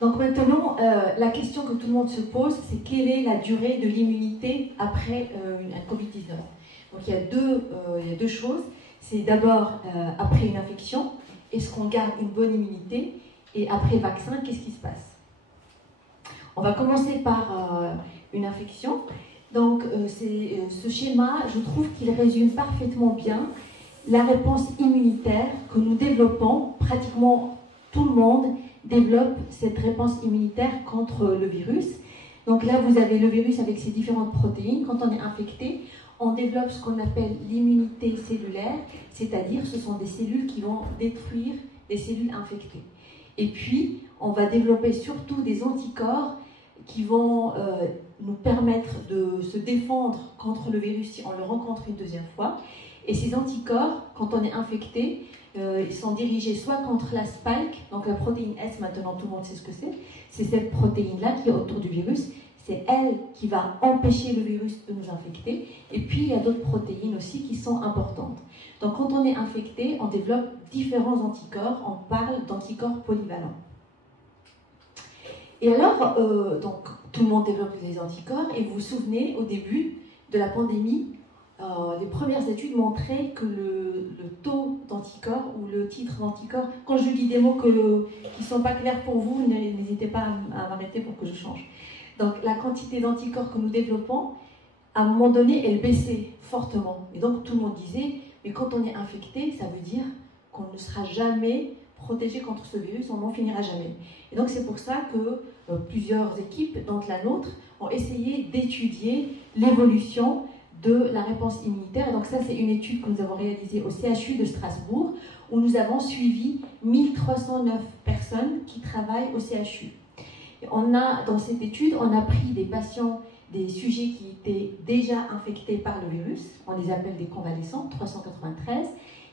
Donc maintenant, la question que tout le monde se pose, c'est quelle est la durée de l'immunité après un Covid-19. Donc il y a deux choses. C'est d'abord, après une infection, est-ce qu'on garde une bonne immunité? Et après le vaccin, qu'est-ce qui se passe? On va commencer par une infection. Donc ce schéma, je trouve qu'il résume parfaitement bien la réponse immunitaire que nous développons. Pratiquement tout le monde développe cette réponse immunitaire contre le virus. Donc là, vous avez le virus avec ses différentes protéines. Quand on est infecté, on développe ce qu'on appelle l'immunité cellulaire, c'est-à-dire ce sont des cellules qui vont détruire les cellules infectées. Et puis, on va développer surtout des anticorps qui vont nous permettre de se défendre contre le virus si on le rencontre une deuxième fois. Et ces anticorps, quand on est infecté, ils sont dirigés soit contre la spike, donc la protéine S, maintenant tout le monde sait ce que c'est cette protéine-là qui est autour du virus, c'est elle qui va empêcher le virus de nous infecter. Et puis il y a d'autres protéines aussi qui sont importantes. Donc quand on est infecté, on développe différents anticorps, on parle d'anticorps polyvalents. Et alors, donc, tout le monde développe les anticorps, et vous vous souvenez, au début de la pandémie, les premières études montraient que le taux d'anticorps ou le titre d'anticorps, quand je dis des mots qui ne sont pas clairs pour vous, n'hésitez pas à m'arrêter pour que je change. Donc la quantité d'anticorps que nous développons, à un moment donné, elle baissait fortement. Et donc tout le monde disait, mais quand on est infecté, ça veut dire qu'on ne sera jamais protégé contre ce virus, on n'en finira jamais. Et donc c'est pour ça que plusieurs équipes, dont la nôtre, ont essayé d'étudier l'évolution de la réponse immunitaire. Et donc ça, c'est une étude que nous avons réalisée au CHU de Strasbourg, où nous avons suivi 1309 personnes qui travaillent au CHU. Et dans cette étude, on a pris des patients, des sujets qui étaient déjà infectés par le virus, on les appelle des convalescents, 393,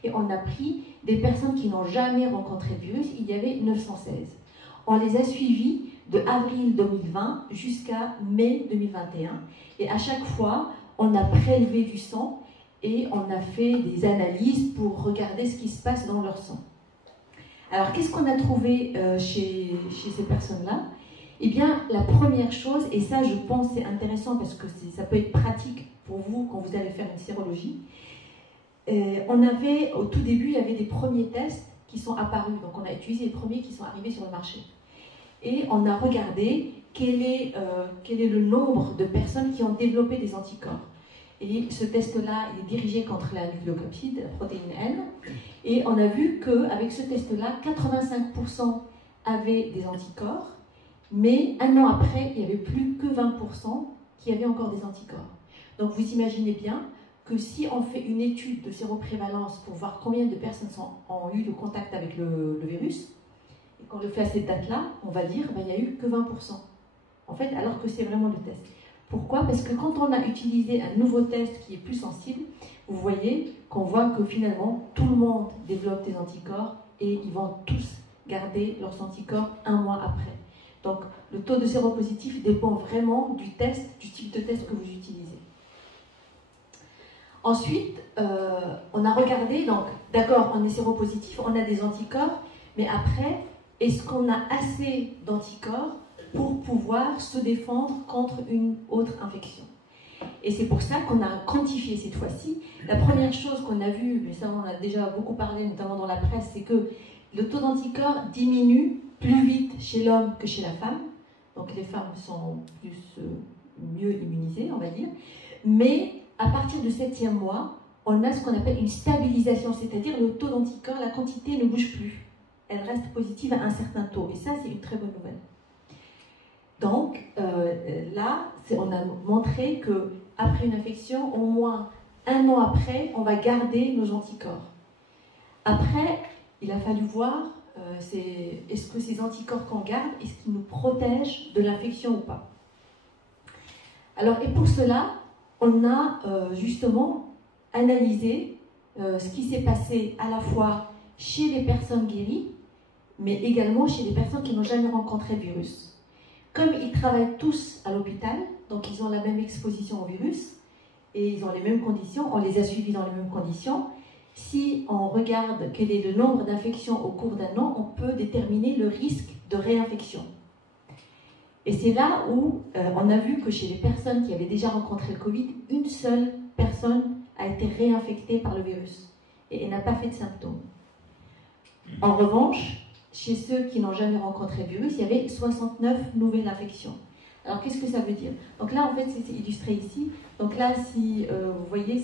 et on a pris des personnes qui n'ont jamais rencontré le virus, il y avait 916. On les a suivis de avril 2020 jusqu'à mai 2021, et à chaque fois, on a prélevé du sang et on a fait des analyses pour regarder ce qui se passe dans leur sang. Alors, qu'est-ce qu'on a trouvé chez ces personnes-là? Eh bien, la première chose, et ça, je pense, c'est intéressant parce que ça peut être pratique pour vous quand vous allez faire une sérologie. Au tout début, il y avait des premiers tests qui sont apparus. Donc, on a utilisé les premiers qui sont arrivés sur le marché. Et on a regardé quel est le nombre de personnes qui ont développé des anticorps. Et ce test-là, il est dirigé contre la nucléocapside, la protéine N. Et on a vu qu'avec ce test-là, 85% avaient des anticorps, mais un an après, il n'y avait plus que 20% qui avaient encore des anticorps. Donc vous imaginez bien que si on fait une étude de séroprévalence pour voir combien de personnes ont eu le contact avec le virus, et qu'on le fait à cette date-là, on va dire qu'il n'y a eu que 20%. En fait, alors que c'est vraiment le test. Pourquoi? Parce que quand on a utilisé un nouveau test qui est plus sensible, vous voyez qu'on voit que finalement, tout le monde développe des anticorps et ils vont tous garder leurs anticorps un mois après. Donc, le taux de séropositif dépend vraiment du test, du type de test que vous utilisez. Ensuite, on a regardé, donc, d'accord, on est séropositif, on a des anticorps, mais après, est-ce qu'on a assez d'anticorps pour pouvoir se défendre contre une autre infection? Et c'est pour ça qu'on a quantifié cette fois-ci. La première chose qu'on a vue, mais ça on en a déjà beaucoup parlé, notamment dans la presse, c'est que le taux d'anticorps diminue plus vite chez l'homme que chez la femme. Donc les femmes sont mieux immunisées, on va dire. Mais à partir du 7e mois, on a ce qu'on appelle une stabilisation, c'est-à-dire le taux d'anticorps, la quantité ne bouge plus. Elle reste positive à un certain taux. Et ça, c'est une très bonne nouvelle. Donc là, on a montré qu'après une infection, au moins un an après, on va garder nos anticorps. Après, il a fallu voir est-ce que ces anticorps qu'on garde, est-ce qu'ils nous protègent de l'infection ou pas. Alors, et pour cela, on a justement analysé ce qui s'est passé à la fois chez les personnes guéries, mais également chez les personnes qui n'ont jamais rencontré le virus. Comme ils travaillent tous à l'hôpital, donc ils ont la même exposition au virus, et ils ont les mêmes conditions, on les a suivis dans les mêmes conditions, si on regarde quel est le nombre d'infections au cours d'un an, on peut déterminer le risque de réinfection. Et c'est là où on a vu que chez les personnes qui avaient déjà rencontré le Covid, une seule personne a été réinfectée par le virus et elle n'a pas fait de symptômes. En revanche, chez ceux qui n'ont jamais rencontré le virus, il y avait 69 nouvelles infections. Alors qu'est-ce que ça veut dire? Donc là, en fait, c'est illustré ici. Donc là, si vous voyez,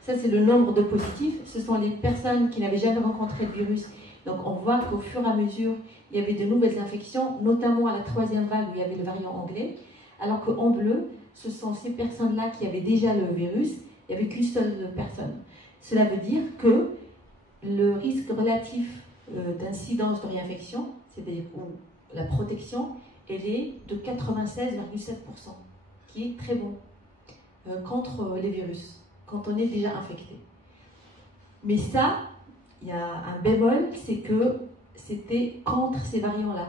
ça c'est le nombre de positifs. Ce sont les personnes qui n'avaient jamais rencontré le virus. Donc on voit qu'au fur et à mesure, il y avait de nouvelles infections, notamment à la 3e vague où il y avait le variant anglais. Alors qu'en bleu, ce sont ces personnes-là qui avaient déjà le virus. Il n'y avait qu'une seule personne. Cela veut dire que le risque relatif d'incidence de réinfection, c'est-à-dire la protection, elle est de 96,7%, qui est très bon contre les virus, quand on est déjà infecté. Mais ça, il y a un bémol, c'est que c'était contre ces variants-là,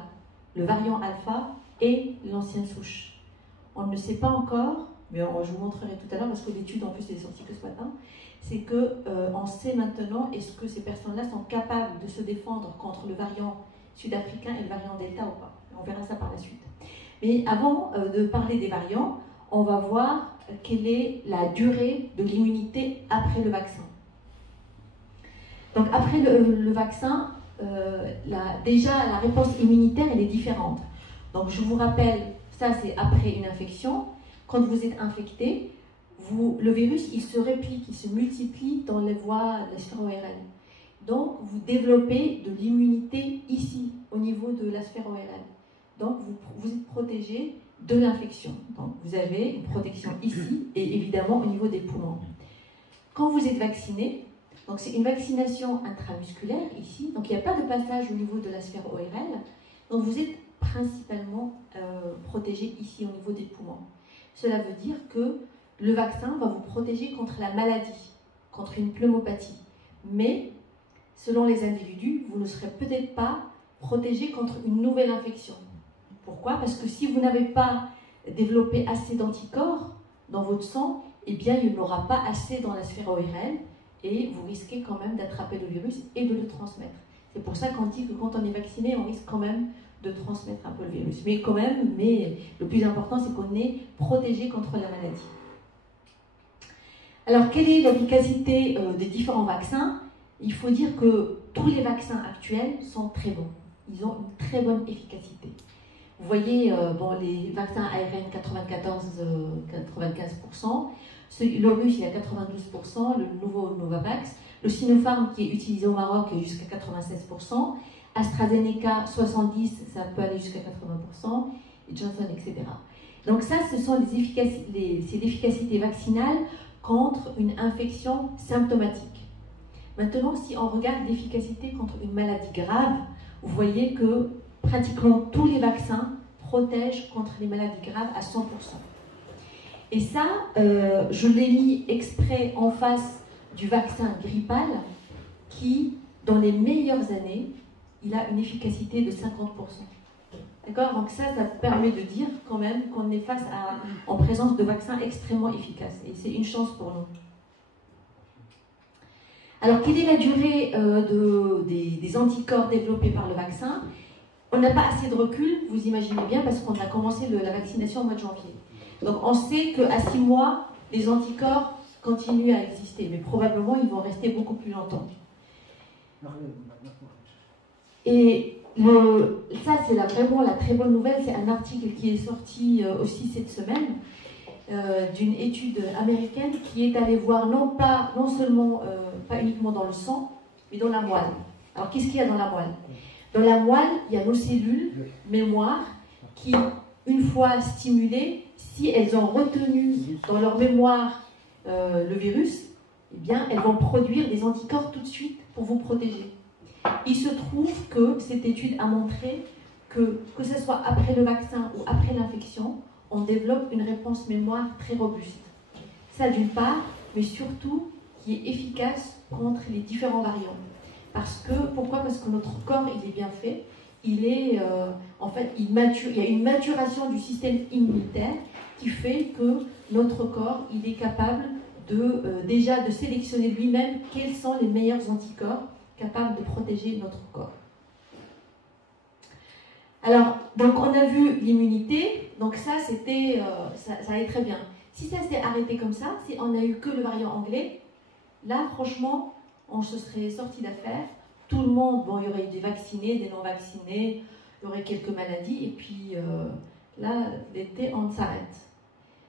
le variant alpha et l'ancienne souche. On ne sait pas encore, mais je vous montrerai tout à l'heure, parce que l'étude en plus est sortie que ce matin, c'est qu'on sait maintenant est-ce que ces personnes-là sont capables de se défendre contre le variant sud-africain et le variant delta ou pas. On verra ça par la suite. Mais avant de parler des variants, on va voir quelle est la durée de l'immunité après le vaccin. Donc après le vaccin, déjà la réponse immunitaire elle est différente. Donc je vous rappelle, ça c'est après une infection. Quand vous êtes infecté, le virus il se réplique, il se multiplie dans les voies de la sphère ORL. Donc vous développez de l'immunité ici, au niveau de la sphère ORL. Donc vous êtes protégé de l'infection. Donc vous avez une protection ici et évidemment au niveau des poumons. Quand vous êtes vacciné, donc c'est une vaccination intramusculaire ici, donc il n'y a pas de passage au niveau de la sphère ORL, donc vous êtes principalement protégé ici au niveau des poumons. Cela veut dire que le vaccin va vous protéger contre la maladie, contre une pneumopathie, mais selon les individus, vous ne serez peut-être pas protégé contre une nouvelle infection. Pourquoi? Parce que si vous n'avez pas développé assez d'anticorps dans votre sang, eh bien il n'y en aura pas assez dans la sphère ORL et vous risquez quand même d'attraper le virus et de le transmettre. C'est pour ça qu'on dit que quand on est vacciné, on risque quand même de transmettre un peu le virus. Mais quand même, le plus important, c'est qu'on est protégé contre la maladie. Alors, quelle est l'efficacité des différents vaccins? Il faut dire que tous les vaccins actuels sont très bons. Ils ont une très bonne efficacité. Vous voyez, les vaccins ARN 95%, le russe il est à 92%, le nouveau Novavax, le Sinopharm qui est utilisé au Maroc est jusqu'à 96%, AstraZeneca 70%, ça peut aller jusqu'à 80%, et Johnson, etc. Donc ça, c'est l'efficacité vaccinale contre une infection symptomatique. Maintenant, si on regarde l'efficacité contre une maladie grave, vous voyez que pratiquement tous les vaccins protègent contre les maladies graves à 100%. Et ça, je l'ai mis exprès en face du vaccin grippal qui, dans les meilleures années, il a une efficacité de 50%. D'accord? Donc ça permet de dire quand même qu'on est en présence de vaccins extrêmement efficaces. Et c'est une chance pour nous. Alors, quelle est la durée des anticorps développés par le vaccin? On n'a pas assez de recul, vous imaginez bien, parce qu'on a commencé la vaccination au mois de janvier. Donc, on sait qu'à 6 mois, les anticorps continuent à exister, mais probablement, ils vont rester beaucoup plus longtemps. Et ça, c'est vraiment la très bonne nouvelle. C'est un article qui est sorti aussi cette semaine d'une étude américaine qui est allée voir non seulement, pas uniquement dans le sang, mais dans la moelle. Alors, qu'est-ce qu'il y a dans la moelle? Dans la moelle, il y a nos cellules mémoire qui, une fois stimulées, si elles ont retenu dans leur mémoire le virus, eh bien, elles vont produire des anticorps tout de suite pour vous protéger. Il se trouve que cette étude a montré que ce soit après le vaccin ou après l'infection, on développe une réponse mémoire très robuste. Ça d'une part, mais surtout qui est efficace contre les différents variants. Pourquoi? Parce que notre corps, il est bien fait. Il est, il y a une maturation du système immunitaire qui fait que notre corps, il est capable déjà de sélectionner lui-même quels sont les meilleurs anticorps capables de protéger notre corps. Alors, donc on a vu l'immunité, donc ça c'était, ça allait très bien. Si ça s'est arrêté comme ça, si on n'a eu que le variant anglais, là franchement, on se serait sorti d'affaire. Tout le monde, bon, il y aurait eu des vaccinés, des non-vaccinés, il y aurait quelques maladies, et puis là, l'été, on s'arrête.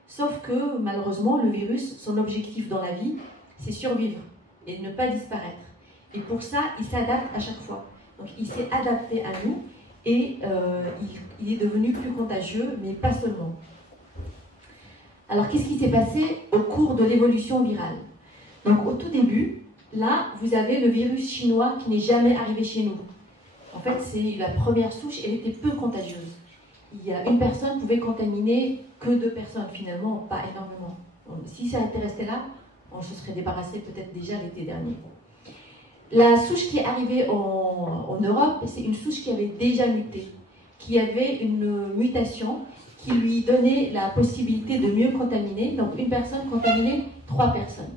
Sauf que, malheureusement, le virus, son objectif dans la vie, c'est survivre et ne pas disparaître. Et pour ça, il s'adapte à chaque fois. Donc, il s'est adapté à nous et il est devenu plus contagieux, mais pas seulement. Alors, qu'est-ce qui s'est passé au cours de l'évolution virale? Donc, au tout début, là, vous avez le virus chinois qui n'est jamais arrivé chez nous. En fait, c'est la première souche, elle était peu contagieuse. Il y a une personne pouvait contaminer que 2 personnes, finalement, pas énormément. Donc, si ça était resté là, on se serait débarrassé peut-être déjà l'été dernier. La souche qui est arrivée en Europe, c'est une souche qui avait déjà muté, qui avait une mutation qui lui donnait la possibilité de mieux contaminer. Donc, une personne contaminait 3 personnes.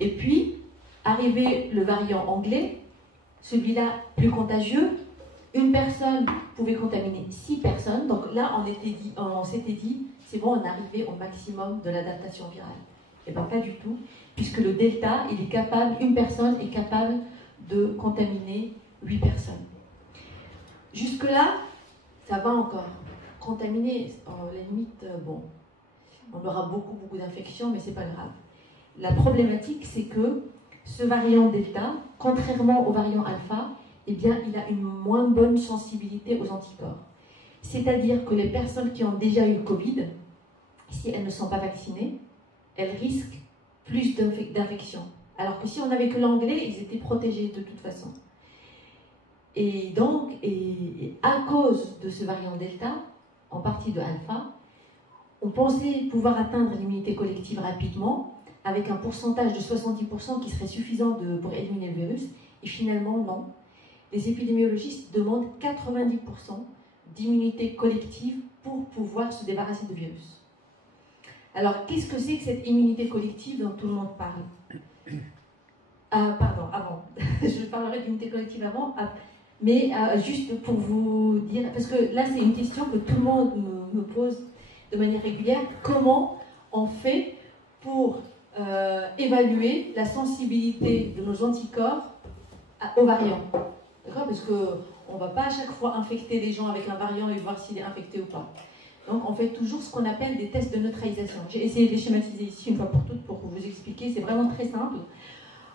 Et puis, arrivé le variant anglais, celui-là plus contagieux, une personne pouvait contaminer 6 personnes. Donc là, on s'était dit, c'est bon, on est arrivé au maximum de l'adaptation virale. Eh bien, pas du tout, puisque le delta, une personne est capable de contaminer 8 personnes. Jusque-là, ça va encore. Contaminer, la limite, bon, on aura beaucoup d'infections, mais c'est pas grave. La problématique, c'est que ce variant delta, contrairement au variant alpha, eh bien, il a une moins bonne sensibilité aux anticorps. C'est-à-dire que les personnes qui ont déjà eu le Covid, si elles ne sont pas vaccinées, elles risquent plus d'infections. Alors que si on n'avait que l'anglais, ils étaient protégés de toute façon. Et donc, à cause de ce variant delta, en partie de alpha, on pensait pouvoir atteindre l'immunité collective rapidement, avec un pourcentage de 70% qui serait suffisant pour éliminer le virus, et finalement, non. Les épidémiologistes demandent 90% d'immunité collective pour pouvoir se débarrasser du virus. Alors, qu'est-ce que c'est que cette immunité collective dont tout le monde parle? Pardon, avant. Je parlerai d'immunité collective avant, mais juste pour vous dire, parce que là, c'est une question que tout le monde me pose de manière régulière. Comment on fait pour évaluer la sensibilité de nos anticorps aux variants? D'accord? Parce qu'on ne va pas à chaque fois infecter les gens avec un variant et voir s'il est infecté ou pas. Donc on fait toujours ce qu'on appelle des tests de neutralisation. J'ai essayé de les schématiser ici une fois pour toutes pour vous expliquer, c'est vraiment très simple.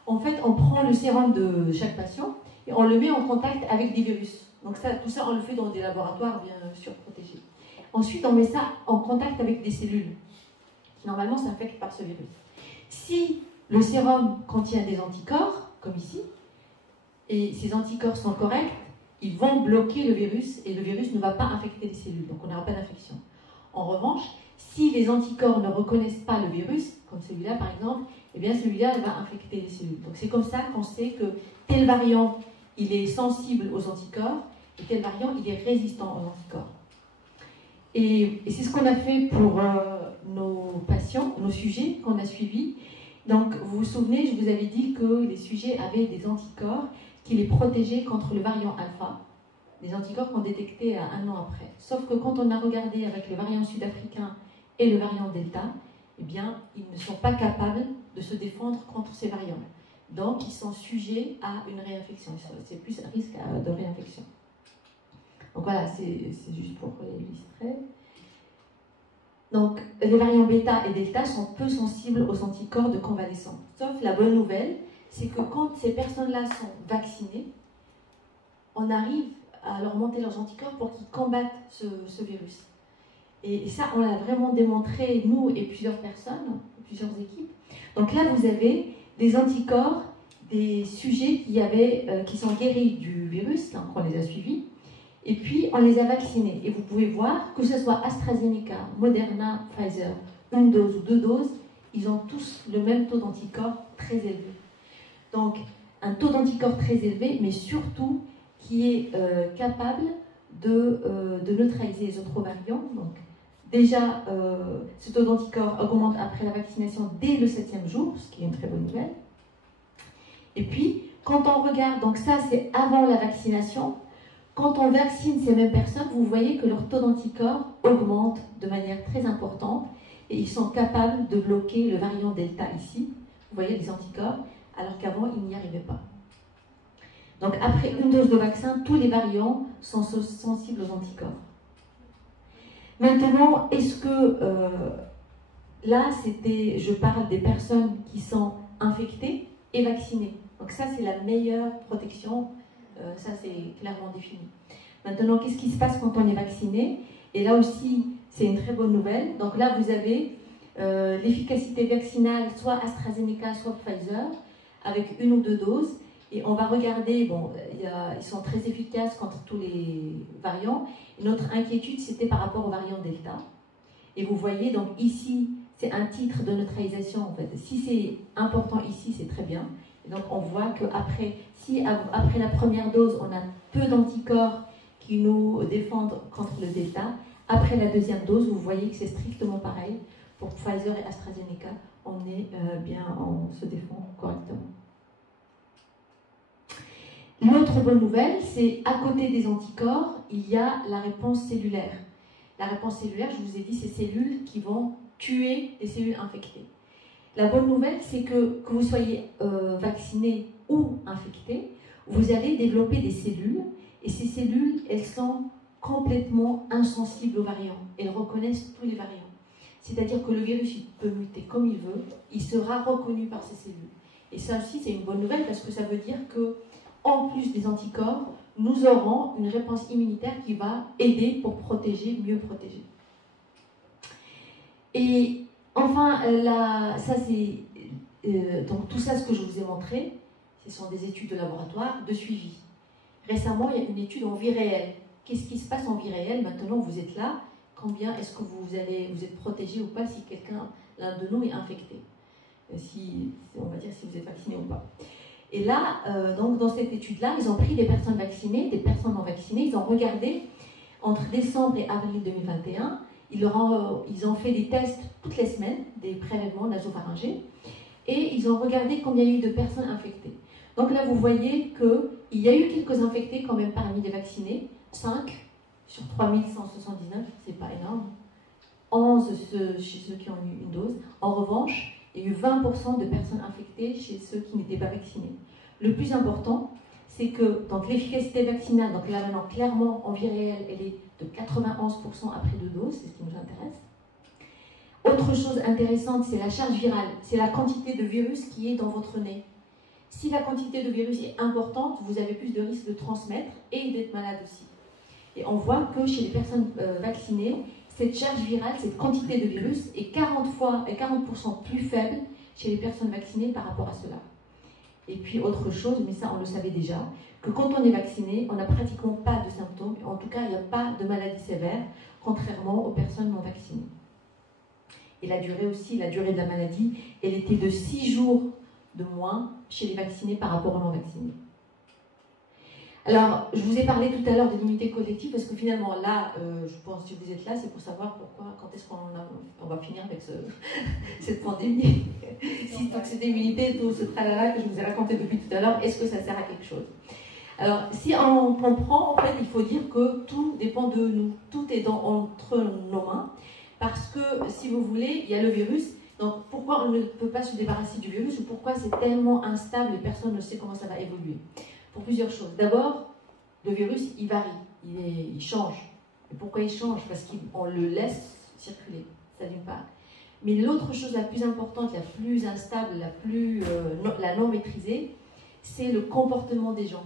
En fait, on prend le sérum de chaque patient et on le met en contact avec des virus. Donc tout ça, on le fait dans des laboratoires bien sûr protégés. Ensuite, on met ça en contact avec des cellules qui normalement s'infectent par ce virus. Si le sérum contient des anticorps, comme ici, et ces anticorps sont corrects, ils vont bloquer le virus et le virus ne va pas infecter les cellules, donc on n'aura pas d'infection. En revanche, si les anticorps ne reconnaissent pas le virus, comme celui-là par exemple, eh bien celui-là va infecter les cellules. Donc c'est comme ça qu'on sait que tel variant, il est sensible aux anticorps et tel variant, il est résistant aux anticorps. Et c'est ce qu'on a fait pour nos patients, nos sujets qu'on a suivis. Donc vous vous souvenez, je vous avais dit que les sujets avaient des anticorps qui les protégeaient contre le variant alpha, des anticorps qu'on détectait 1 an après. Sauf que quand on a regardé avec le variant sud-africain et le variant delta, eh bien, ils ne sont pas capables de se défendre contre ces variants. Donc, ils sont sujets à une réinfection. C'est plus un risque de réinfection. Donc voilà, c'est juste pour illustrer. Donc, les variants bêta et delta sont peu sensibles aux anticorps de convalescents. Sauf la bonne nouvelle, c'est que quand ces personnes-là sont vaccinées, on arrive à leur monter leurs anticorps pour qu'ils combattent ce virus. Et ça, on l'a vraiment démontré, nous et plusieurs personnes, plusieurs équipes. Donc là, vous avez des anticorps, des sujets qui sont guéris du virus, donc on les a suivis, et puis on les a vaccinés. Et vous pouvez voir que ce soit AstraZeneca, Moderna, Pfizer, 1 dose ou 2 doses, ils ont tous le même taux d'anticorps très élevé. Donc, un taux d'anticorps très élevé, mais surtout qui est capable de neutraliser les autres variants. Donc, déjà, ce taux d'anticorps augmente après la vaccination dès le 7e jour, ce qui est une très bonne nouvelle. Et puis, quand on regarde, donc ça c'est avant la vaccination, Quand on vaccine ces mêmes personnes, vous voyez que leur taux d'anticorps augmente de manière très importante et ils sont capables de bloquer le variant Delta ici. Vous voyez les anticorps, alors qu'avant, ils n'y arrivaient pas. Donc après une dose de vaccin, tous les variants sont sensibles aux anticorps. Maintenant, est-ce que là, je parle des personnes qui sont infectées et vaccinées. Donc ça, c'est la meilleure protection. Ça, c'est clairement défini. Maintenant, qu'est-ce qui se passe quand on est vacciné? Et là aussi, c'est une très bonne nouvelle. Donc là, vous avez l'efficacité vaccinale, soit AstraZeneca, soit Pfizer, avec une ou deux doses. Et on va regarder, bon, ils sont très efficaces contre tous les variants. Et notre inquiétude, c'était par rapport au variant Delta. Et vous voyez, donc ici, c'est un titre de neutralisation, en fait. Si c'est important ici, c'est très bien. Et donc, on voit qu'après, si après la première dose, on a peu d'anticorps qui nous défendent contre le Delta, après la deuxième dose, vous voyez que c'est strictement pareil. Pour Pfizer et AstraZeneca, on se défend correctement. L'autre bonne nouvelle, c'est à côté des anticorps, il y a la réponse cellulaire. La réponse cellulaire, je vous ai dit, c'est ces cellules qui vont tuer les cellules infectées. La bonne nouvelle, c'est que vous soyez vacciné ou infecté, vous allez développer des cellules, et ces cellules, elles sont complètement insensibles aux variants. Elles reconnaissent tous les variants. C'est-à-dire que le virus, il peut muter comme il veut, il sera reconnu par ces cellules. Et ça aussi, c'est une bonne nouvelle, parce que ça veut dire que en plus des anticorps, nous aurons une réponse immunitaire qui va aider pour protéger, mieux protéger. Et enfin, donc tout ça, ce que je vous ai montré, ce sont des études de laboratoire de suivi. Récemment, il y a une étude en vie réelle. Qu'est-ce qui se passe en vie réelle? Maintenant, vous êtes là. Combien est-ce que vous êtes protégé ou pas si l'un de nous est infecté? On va dire si vous êtes vacciné ou pas. Et là, donc dans cette étude-là, ils ont pris des personnes vaccinées, des personnes non vaccinées, ils ont regardé entre décembre et avril 2021, ils ont fait des tests toutes les semaines, des prélèvements nasopharyngés, et ils ont regardé combien il y a eu de personnes infectées. Donc là, vous voyez qu'il y a eu quelques infectés quand même parmi les vaccinés, 5 sur 3179, c'est pas énorme, 11 chez ceux qui ont eu une dose. En revanche, il y a eu 20% de personnes infectées chez ceux qui n'étaient pas vaccinés. Le plus important, c'est que l'efficacité vaccinale, donc là maintenant clairement en vie réelle, elle est de 91% après 2 doses, c'est ce qui nous intéresse. Autre chose intéressante, c'est la charge virale, c'est la quantité de virus qui est dans votre nez. Si la quantité de virus est importante, vous avez plus de risque de transmettre et d'être malade aussi. Et on voit que chez les personnes vaccinées, cette charge virale, cette quantité de virus est 40% plus faible chez les personnes vaccinées par rapport à cela. Et puis autre chose, mais ça on le savait déjà, que quand on est vacciné, on n'a pratiquement pas de symptômes, en tout cas il n'y a pas de maladie sévère, contrairement aux personnes non vaccinées. Et la durée aussi, la durée de la maladie, elle était de 6 jours de moins chez les vaccinés par rapport aux non vaccinés. Alors, je vous ai parlé tout à l'heure de l'immunité collective, parce que finalement, là, je pense que si vous êtes là, c'est pour savoir pourquoi, quand est-ce qu'on va finir avec cette pandémie. Si cette immunité, tout ce tralala que je vous ai raconté depuis tout à l'heure, est-ce que ça sert à quelque chose? Alors, si on comprend, en fait, il faut dire que tout dépend de nous. Tout est entre nos mains, parce que, si vous voulez, il y a le virus. Donc, pourquoi on ne peut pas se débarrasser du virus, ou pourquoi c'est tellement instable et personne ne sait comment ça va évoluer? Pour plusieurs choses. D'abord, le virus, il varie, il change. Et pourquoi il change? Parce qu'on le laisse circuler, ça d'une part. Mais l'autre chose la plus importante, la plus instable, la non maîtrisée, c'est le comportement des gens.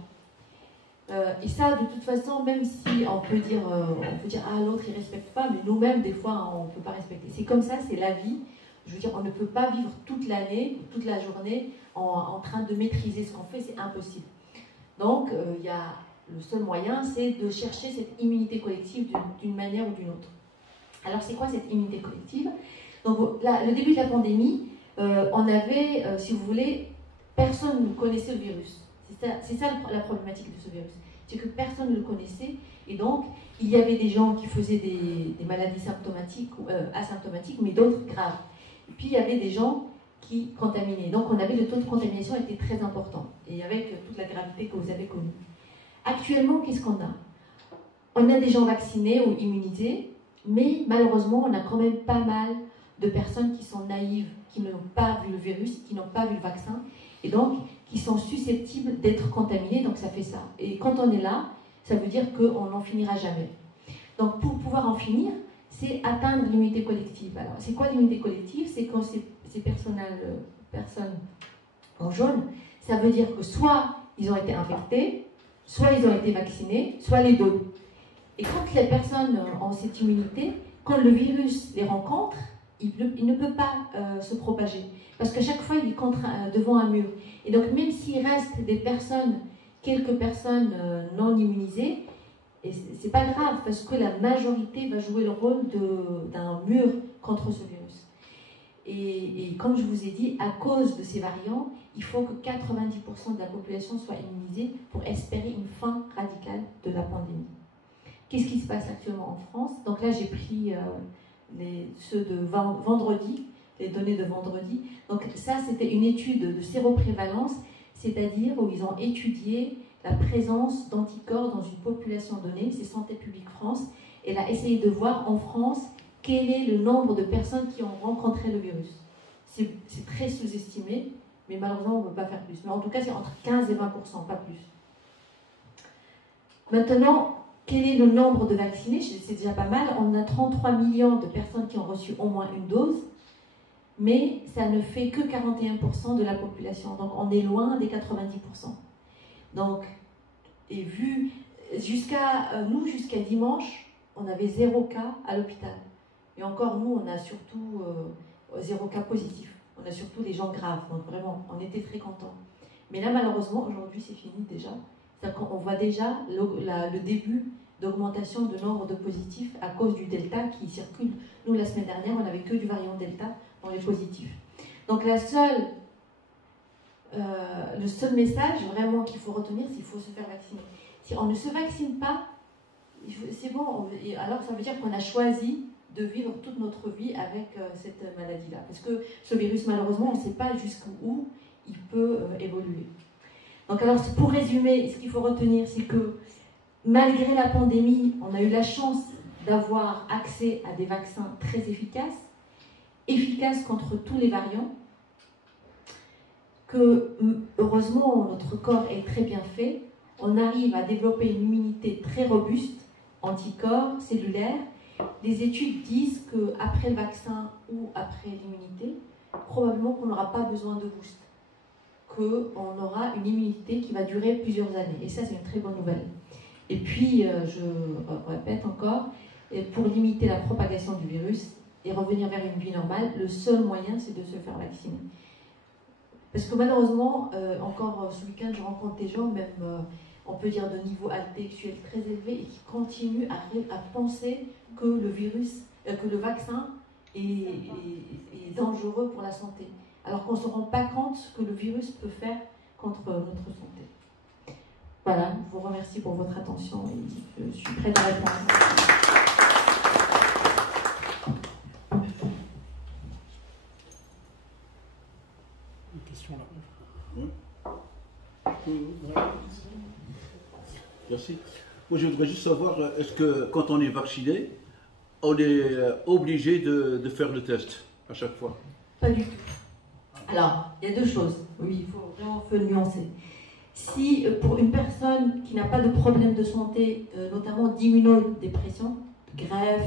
Et ça, de toute façon, même si on peut dire ah, l'autre, il ne respecte pas, mais nous-mêmes, des fois, on ne peut pas respecter. C'est comme ça, c'est la vie. Je veux dire, on ne peut pas vivre toute l'année, toute la journée, en train de maîtriser ce qu'on fait, c'est impossible. Donc, le seul moyen, c'est de chercher cette immunité collective d'une manière ou d'une autre. Alors, c'est quoi cette immunité collective? Donc, le début de la pandémie, on avait, si vous voulez, personne ne connaissait le virus. C'est ça la problématique de ce virus. C'est que personne ne le connaissait, et donc, il y avait des gens qui faisaient des maladies symptomatiques ou asymptomatiques, mais d'autres graves. Et puis, il y avait des gens qui contaminaient. Donc, le taux de contamination était très important, et avec toute la gravité que vous avez connue. Actuellement, qu'est-ce qu'on a? On a des gens vaccinés ou immunisés, mais malheureusement, on a quand même pas mal de personnes qui sont naïves, qui n'ont pas vu le virus, qui n'ont pas vu le vaccin, et donc qui sont susceptibles d'être contaminés, donc ça fait ça. Et quand on est là, ça veut dire qu'on n'en finira jamais. Donc pour pouvoir en finir, c'est atteindre l'immunité collective. Alors c'est quoi l'immunité collective? C'est quand ces personnes en jaune, ça veut dire que soit ils ont été infectés, soit ils ont été vaccinés, soit les deux. Et quand les personnes ont cette immunité, quand le virus les rencontre, il ne peut pas se propager. Parce qu'à chaque fois, il est devant un mur. Et donc, même s'il reste quelques personnes non immunisées, c'est pas grave, parce que la majorité va jouer le rôle d'un mur contre ce virus. Et comme je vous ai dit, à cause de ces variants, il faut que 90% de la population soit immunisée pour espérer une fin radicale de la pandémie. Qu'est-ce qui se passe actuellement en France? Donc là, j'ai pris ceux de vendredi, les données de vendredi. Donc ça, c'était une étude de séroprévalence, c'est-à-dire où ils ont étudié la présence d'anticorps dans une population donnée, c'est Santé publique France, et elle a essayé de voir en France quel est le nombre de personnes qui ont rencontré le virus. C'est très sous-estimé, mais malheureusement, on ne peut pas faire plus. Mais en tout cas, c'est entre 15 et 20%, pas plus. Maintenant, quel est le nombre de vaccinés? C'est déjà pas mal. On a 33 millions de personnes qui ont reçu au moins une dose, mais ça ne fait que 41% de la population. Donc, on est loin des 90%. Donc, et vu, jusqu'à dimanche, on avait 0 cas à l'hôpital. Et encore, nous, on a surtout 0 cas positif. On a surtout des gens graves. Donc, vraiment, on était très contents. Mais là, malheureusement, aujourd'hui, c'est fini déjà. C'est-à-dire qu'on voit déjà le début d'augmentation de nombre de positifs à cause du Delta qui circule. Nous, la semaine dernière, on n'avait que du variant Delta dans les positifs. Donc, le seul message vraiment qu'il faut retenir, c'est qu'il faut se faire vacciner. Si on ne se vaccine pas, c'est bon. Alors, ça veut dire qu'on a choisi de vivre toute notre vie avec cette maladie-là. Parce que ce virus, malheureusement, on ne sait pas jusqu'où il peut évoluer. Donc alors, pour résumer, ce qu'il faut retenir, c'est que malgré la pandémie, on a eu la chance d'avoir accès à des vaccins très efficaces contre tous les variants, que heureusement, notre corps est très bien fait, on arrive à développer une immunité très robuste, anticorps, cellulaire. Les études disent qu'après le vaccin ou après l'immunité, probablement qu'on n'aura pas besoin de boost, qu'on aura une immunité qui va durer plusieurs années. Et ça, c'est une très bonne nouvelle. Et puis, je répète encore, pour limiter la propagation du virus et revenir vers une vie normale, le seul moyen, c'est de se faire vacciner. Parce que malheureusement, encore ce week-end, je rencontre des gens, même, on peut dire, de niveau intellectuel très élevé, et qui continuent à penser que le vaccin est dangereux pour la santé. Alors qu'on ne se rend pas compte ce que le virus peut faire contre notre santé. Voilà, je vous remercie pour votre attention et je suis prête à répondre. Une question là. Merci. Moi, je voudrais juste savoir, est-ce que quand on est vacciné, on est obligé de faire le test à chaque fois? Pas du tout. Alors, il y a deux choses. Oui, il faut vraiment nuancer. Si pour une personne qui n'a pas de problème de santé, notamment d'immunodépression, greffe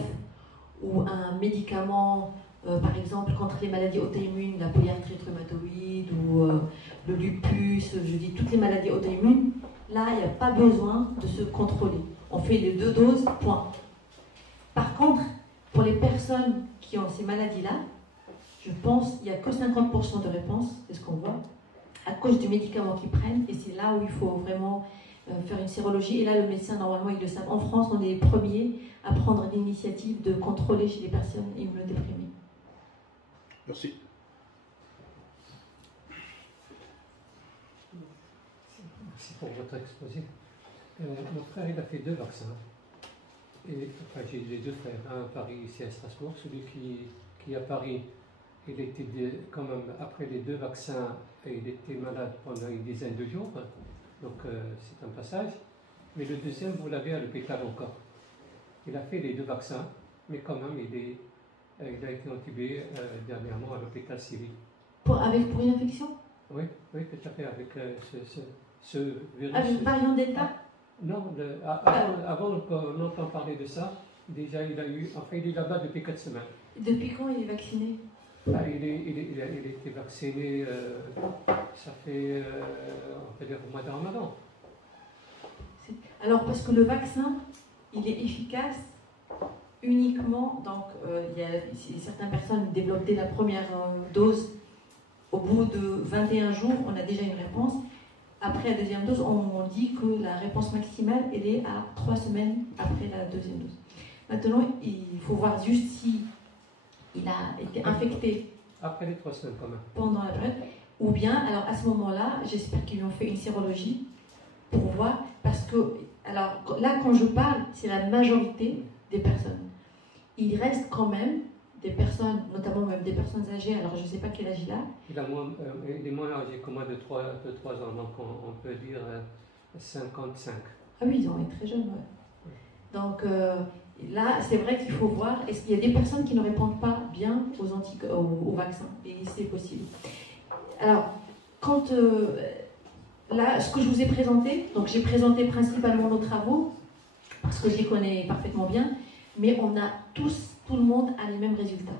ou un médicament, par exemple contre les maladies auto-immunes, la polyarthrite rhumatoïde ou le lupus, je dis toutes les maladies auto-immunes, là, il n'y a pas besoin de se contrôler. On fait les 2 doses, point. Par contre, pour les personnes qui ont ces maladies-là, je pense qu'il n'y a que 50% de réponse, c'est ce qu'on voit, à cause du médicament qu'ils prennent, et c'est là où il faut vraiment faire une sérologie. Et là, le médecin, normalement, il le sait. En France, on est les premiers à prendre l'initiative de contrôler chez les personnes immunodéprimées. Merci. Merci pour votre exposé. Mon frère, il a fait 2 vaccins. Et, enfin, j'ai 2 frères, un à Paris, ici à Strasbourg, celui qui est à Paris. Il était quand même, après les 2 vaccins, il était malade pendant une dizaine de jours, donc c'est un passage. Mais le deuxième, vous l'avez à l'hôpital encore. Il a fait les 2 vaccins, mais quand même, il a été intubé dernièrement à l'hôpital civil. Pour une infection? Oui, oui, tout à fait, avec ce virus. Avec le variant Delta? Non, avant qu'on entend parler de ça, déjà il est là-bas depuis 4 semaines. Depuis quand il est vacciné? Il a été vacciné, ça fait, on peut dire, au mois de Ramadan. Alors, parce que le vaccin, il est efficace uniquement, donc certaines personnes développent dès la première dose, au bout de 21 jours, on a déjà une réponse. Après la deuxième dose, on dit que la réponse maximale, elle est à 3 semaines après la deuxième dose. Maintenant, il faut voir juste si il a été infecté après les 3 semaines quand même. Pendant la période, ou bien, alors à ce moment-là, j'espère qu'ils lui ont fait une sérologie pour voir, parce que, alors là, quand je parle, c'est la majorité des personnes. Il reste quand même des personnes, notamment même des personnes âgées, alors je ne sais pas quel âge il a. Il est moins âgé que moi de 3 ans, donc on peut dire 55. Ah oui, ils ont été très jeunes, ouais. Donc là, c'est vrai qu'il faut voir, est-ce qu'il y a des personnes qui ne répondent pas bien aux vaccins, et c'est possible. Alors, quand là, ce que je vous ai présenté, donc j'ai présenté principalement nos travaux, parce que je les connais parfaitement bien, mais on a tout le monde a les mêmes résultats.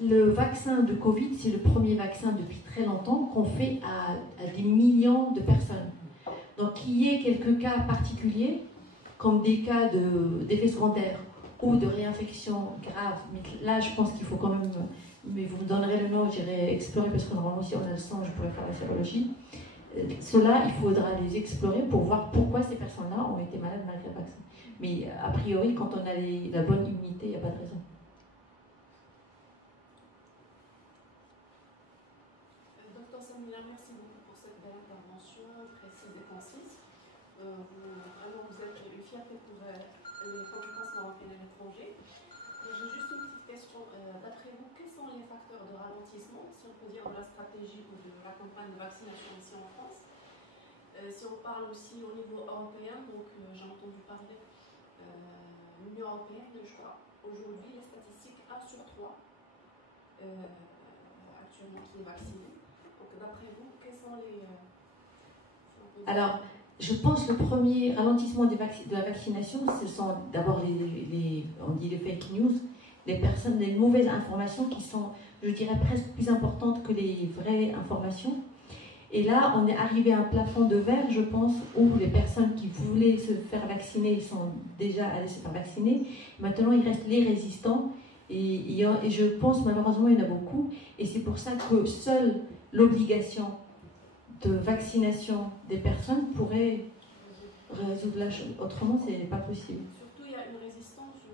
Le vaccin de Covid, c'est le premier vaccin depuis très longtemps qu'on fait à des millions de personnes. Donc qu'il y ait quelques cas particuliers, comme des cas d'effets secondaires ou de réinfection grave, mais là je pense qu'il faut quand même, mais vous me donnerez le nom, j'irai explorer, parce que normalement si on a le sang, je pourrais faire la sérologie. Cela, il faudra les explorer pour voir pourquoi ces personnes-là ont été malades malgré le vaccin. Mais a priori, quand on a la bonne immunité, il n'y a pas de raison. Docteur Samila, merci beaucoup pour cette belle intervention précise et concise. Vous êtes une fierté pour les compétences marocaines à l'étranger. J'ai juste une petite question. D'après vous, quels sont les facteurs de ralentissement, si on peut dire, de la stratégie ou de la campagne de vaccination ici en France? Si on parle aussi au niveau européen, donc j'ai entendu parler l'Union européenne, je crois, aujourd'hui, les statistiques 1 sur 3 actuellement qui est vacciné. Donc d'après vous, quels sont les... Alors, je pense que le premier ralentissement de la vaccination, ce sont d'abord on dit les fake news, les mauvaises informations qui sont, je dirais, presque plus importantes que les vraies informations. Et là, on est arrivé à un plafond de verre, je pense, où les personnes qui voulaient se faire vacciner sont déjà allées se faire vacciner. Maintenant, il reste les résistants. Et je pense, malheureusement, il y en a beaucoup. Et c'est pour ça que seule l'obligation de vaccination des personnes pourrait résoudre la chose. Autrement, ce n'est pas possible. Surtout, il y a une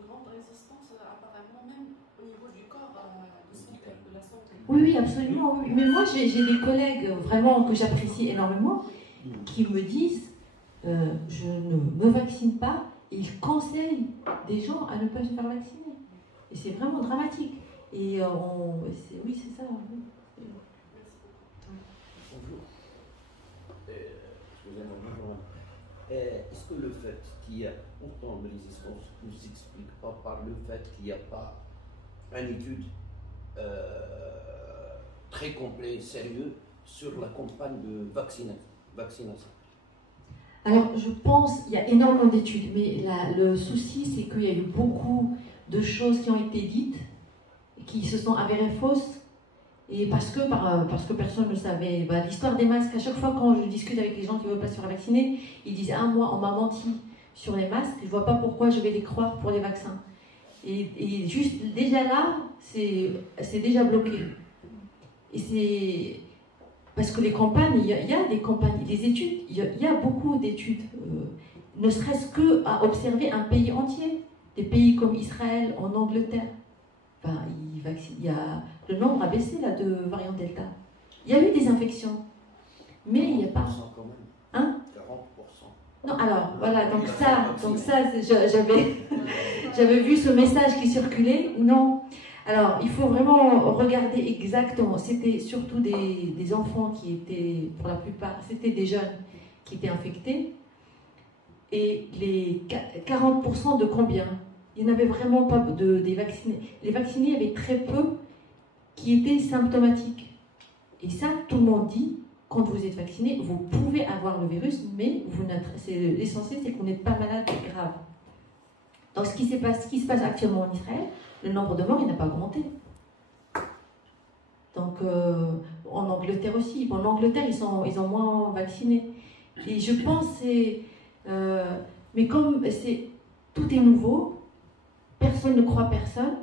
grande résistance, apparemment, même au niveau du corps, de la santé. Oui, absolument. Oui. Mais moi, j'ai des collègues vraiment que j'apprécie énormément qui me disent je ne me vaccine pas, et ils conseillent des gens à ne pas se faire vacciner. Et c'est vraiment dramatique. Et oui, c'est ça. Oui. Bonjour. Excusez-moi. Est-ce que le fait qu'il y a autant de résistance ne s'explique pas par le fait qu'il n'y a pas une étude très complète et sérieuse sur la campagne de vaccination? Alors, je pense qu'il y a énormément d'études, mais le souci, c'est qu'il y a eu beaucoup de choses qui ont été dites, qui se sont avérées fausses, et parce que personne ne savait. L'histoire des masques, à chaque fois quand je discute avec les gens qui ne veulent pas se faire vacciner, ils disent « Ah, moi, on m'a menti sur les masques, je ne vois pas pourquoi je vais les croire pour les vaccins. » Et juste, déjà là, c'est déjà bloqué. Et c'est... Parce que les campagnes, il y a des campagnes, des études, il y a beaucoup d'études, ne serait-ce qu'à observer un pays entier, des pays comme Israël, en Angleterre. Le nombre a baissé là, de variant Delta. Il y a eu des infections, mais il n'y a pas... Quand même. Hein? 40%. Non, alors, voilà, donc ça j'avais vu ce message qui circulait, non. Alors, il faut vraiment regarder exactement. C'était surtout des enfants qui étaient, pour la plupart, c'était des jeunes qui étaient infectés. Et les 40% de combien? il n'y en avait vraiment pas des vaccinés. Les vaccinés, il y avait très peu qui étaient symptomatiques. Et ça, tout le monde dit, quand vous êtes vacciné, vous pouvez avoir le virus, mais l'essentiel, c'est que vous n'êtes pas malade grave. Donc ce qui se passe actuellement en Israël, le nombre de morts, il n'a pas augmenté. Donc en Angleterre aussi. En Angleterre, ils ont moins vaccinés. Et je pense mais comme tout est nouveau, personne ne croit personne,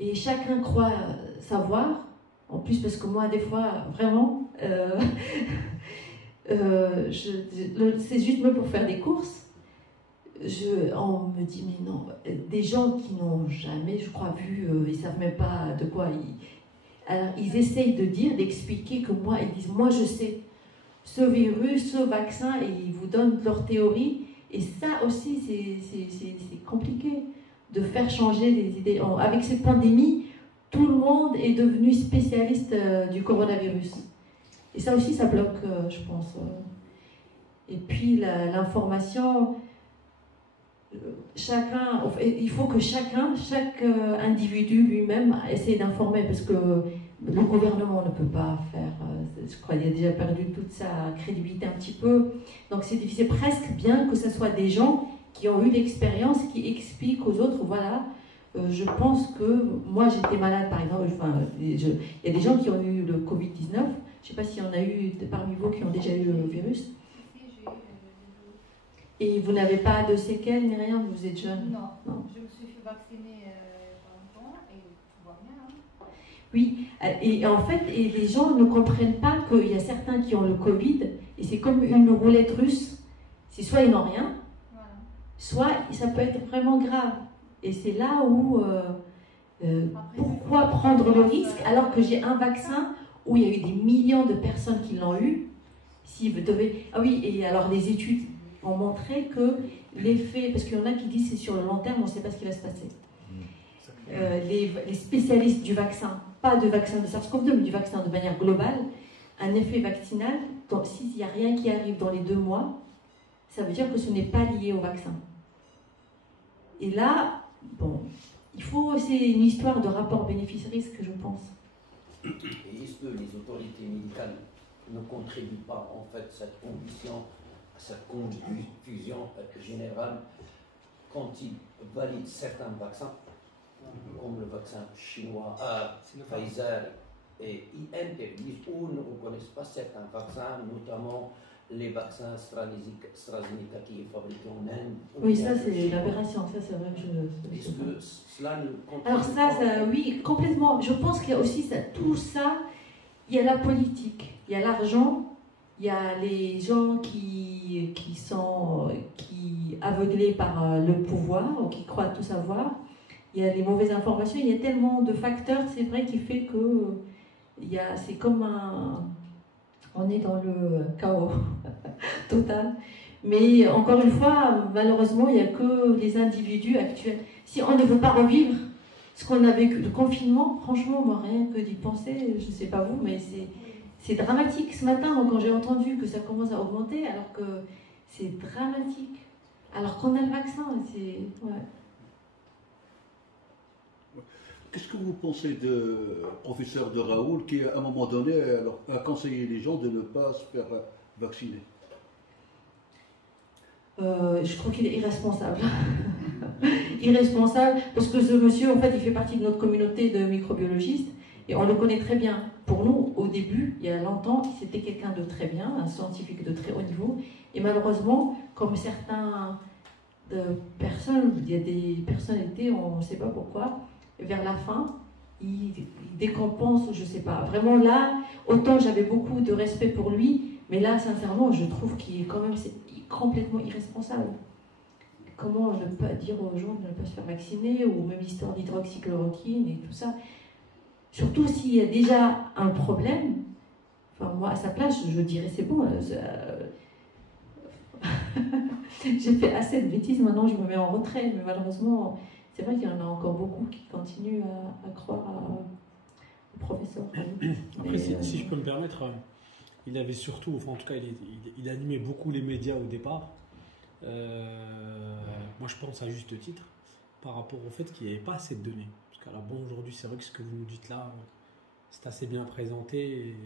et chacun croit savoir. En plus, parce que moi, des fois, vraiment, c'est juste même pour faire des courses. On me dit, mais non, des gens qui n'ont jamais, je crois, vu, ils ne savent même pas de quoi alors, ils essayent d'expliquer que moi, ils disent, moi, je sais ce virus, ce vaccin, et ils vous donnent leur théorie. Et ça aussi, c'est compliqué de faire changer les idées. Avec cette pandémie, tout le monde est devenu spécialiste du coronavirus. Et ça aussi, ça bloque, je pense. Et puis, l'information, il faut que chaque individu lui-même essaie d'informer, parce que le gouvernement ne peut pas faire, je crois qu'il a déjà perdu toute sa crédibilité un petit peu. Donc, c'est presque bien que ce soit des gens qui ont eu l'expérience, qui expliquent aux autres, voilà. Je pense que moi j'étais malade par exemple, il y a des gens qui ont eu le Covid-19, je ne sais pas s'il y en a eu parmi vous qui ont déjà eu le virus. Et vous n'avez pas de séquelles ni rien, vous êtes jeune? Non. Je me suis fait vacciner par longtemps et tout va bien. Hein. Oui, et en fait, les gens ne comprennent pas qu'il y a certains qui ont le Covid, et c'est comme une roulette russe, c'est soit ils n'ont rien, voilà. Soit ça peut être vraiment grave. Et c'est là où, pourquoi prendre le risque alors que j'ai un vaccin où il y a eu des millions de personnes qui l'ont eu. Ah oui, et alors les études ont montré que l'effet, parce qu'il y en a qui disent c'est sur le long terme, on ne sait pas ce qui va se passer. Les spécialistes du vaccin, pas de vaccin de SARS-CoV-2, mais du vaccin de manière globale, un effet vaccinal, s'il n'y a rien qui arrive dans les 2 mois, ça veut dire que ce n'est pas lié au vaccin. Et là, bon, c'est une histoire de rapport bénéfice-risque, je pense. Et est-ce que les autorités médicales ne contribuent pas en fait cette confusion générale quand ils valident certains vaccins, comme le vaccin chinois, Pfizer, et ils interdisent ou ne reconnaissent pas certains vaccins, notamment les vaccins AstraZeneca qui est fabriqué en Inde. Oui, ça c'est l'aberration, ça c'est vrai que Est-ce que cela ne contribue Alors ça, oui, complètement. Je pense qu'il y a aussi tout ça, il y a la politique, il y a l'argent, il y a les gens qui sont aveuglés par le pouvoir ou qui croient tout savoir, il y a les mauvaises informations, il y a tellement de facteurs, c'est vrai, qui fait que c'est comme on est dans le chaos total. Mais encore une fois, malheureusement, il n'y a que les individus actuels. Si on ne veut pas revivre ce qu'on a vécu, le confinement, franchement, moi, rien que d'y penser, je ne sais pas vous, mais c'est dramatique. Ce matin, moi, quand j'ai entendu que ça commence à augmenter, alors que c'est dramatique. Alors qu'on a le vaccin, c'est... Ouais. Qu'est-ce que vous pensez de professeur de Raoul qui, à un moment donné, a conseillé les gens de ne pas se faire vacciner? Je trouve qu'il est irresponsable. Irresponsable, parce que ce monsieur, en fait, il fait partie de notre communauté de microbiologistes, et on le connaît très bien. Pour nous, au début, il y a longtemps, c'était quelqu'un de très bien, un scientifique de très haut niveau, et malheureusement, comme certaines personnes, il y a des personnalités, on ne sait pas pourquoi, vers la fin, il décompense, je ne sais pas. Vraiment là, autant j'avais beaucoup de respect pour lui, mais là, sincèrement, je trouve qu'il est quand même complètement irresponsable. Comment ne pas dire aux gens de ne pas se faire vacciner, ou même l'histoire d'hydroxychloroquine et tout ça. Surtout s'il y a déjà un problème, enfin moi à sa place, je dirais c'est bon, j'ai fait assez de bêtises, maintenant je me mets en retrait, mais malheureusement, c'est vrai qu'il y en a encore beaucoup qui continuent à croire au professeur. Après, si je peux me permettre, il avait surtout, enfin en tout cas, il animait beaucoup les médias au départ. Moi, je pense à juste titre, par rapport au fait qu'il n'y avait pas assez de données. Parce qu'à la bon, aujourd'hui, c'est vrai que ce que vous nous dites là, c'est assez bien présenté. Et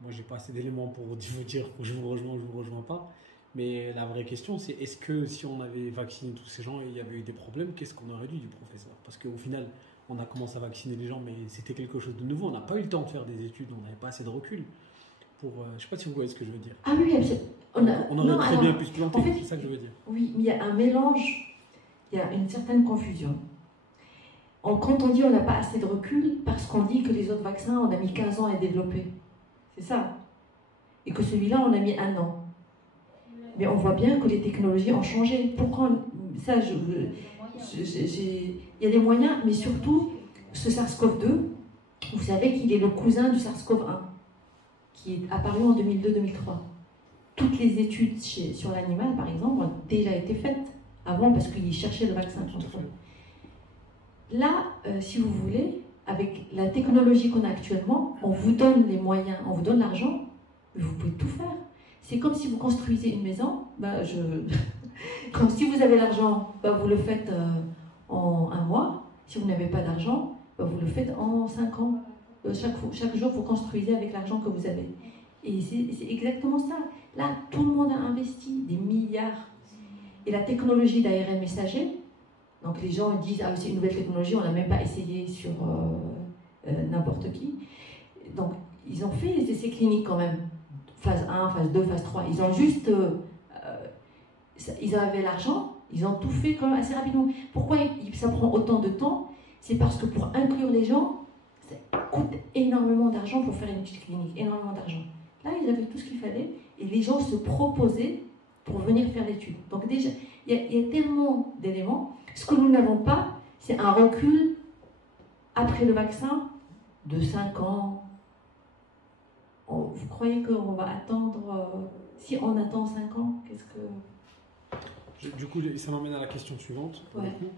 moi, j'ai pas assez d'éléments pour vous dire que je vous rejoins ou je vous rejoins pas. Mais la vraie question, c'est est-ce que si on avait vacciné tous ces gens et il y avait eu des problèmes, qu'est-ce qu'on aurait dit du professeur? Parce qu'au final, on a commencé à vacciner les gens, mais c'était quelque chose de nouveau. On n'a pas eu le temps de faire des études, on n'avait pas assez de recul. Je ne sais pas si vous voyez ce que je veux dire. Ah oui, absolument. On aurait très bien pu se planter, en fait, c'est ça que je veux dire. Oui, mais il y a un mélange, il y a une certaine confusion. Quand on dit on n'a pas assez de recul, parce qu'on dit que les autres vaccins, on a mis 15 ans à développer. C'est ça. Et que celui-là, on a mis 1 an. Mais on voit bien que les technologies ont changé. Pourquoi ça, il y a des moyens, mais surtout, ce SARS-CoV-2, vous savez qu'il est le cousin du SARS-CoV-1, qui est apparu en 2002-2003. Toutes les études sur l'animal, par exemple, ont déjà été faites avant parce qu'ils cherchaient le vaccin contre eux. Là, si vous voulez, avec la technologie qu'on a actuellement, on vous donne les moyens, on vous donne l'argent, mais vous pouvez tout faire. C'est comme si vous construisez une maison, comme si vous avez l'argent, vous le faites en 1 mois. Si vous n'avez pas d'argent, vous le faites en 5 ans. Chaque jour, vous construisez avec l'argent que vous avez. Et c'est exactement ça. Là, tout le monde a investi des milliards. Et la technologie d'ARN messager, donc les gens disent c'est une nouvelle technologie, on n'a même pas essayé sur n'importe qui. Donc, ils ont fait des essais cliniques quand même. Phase 1, phase 2, phase 3. Ils ont juste... ils avaient l'argent, ils ont tout fait quand même assez rapidement. Pourquoi ça prend autant de temps? C'est parce que pour inclure les gens, ça coûte énormément d'argent pour faire une étude clinique, énormément d'argent. Là, ils avaient tout ce qu'il fallait et les gens se proposaient pour venir faire l'étude. Donc déjà, il y a tellement d'éléments. Ce que nous n'avons pas, c'est un recul après le vaccin de 5 ans. Vous croyez qu'on va attendre... si on attend 5 ans, qu'est-ce que... Du coup, ça m'amène à la question suivante. Pour le coup.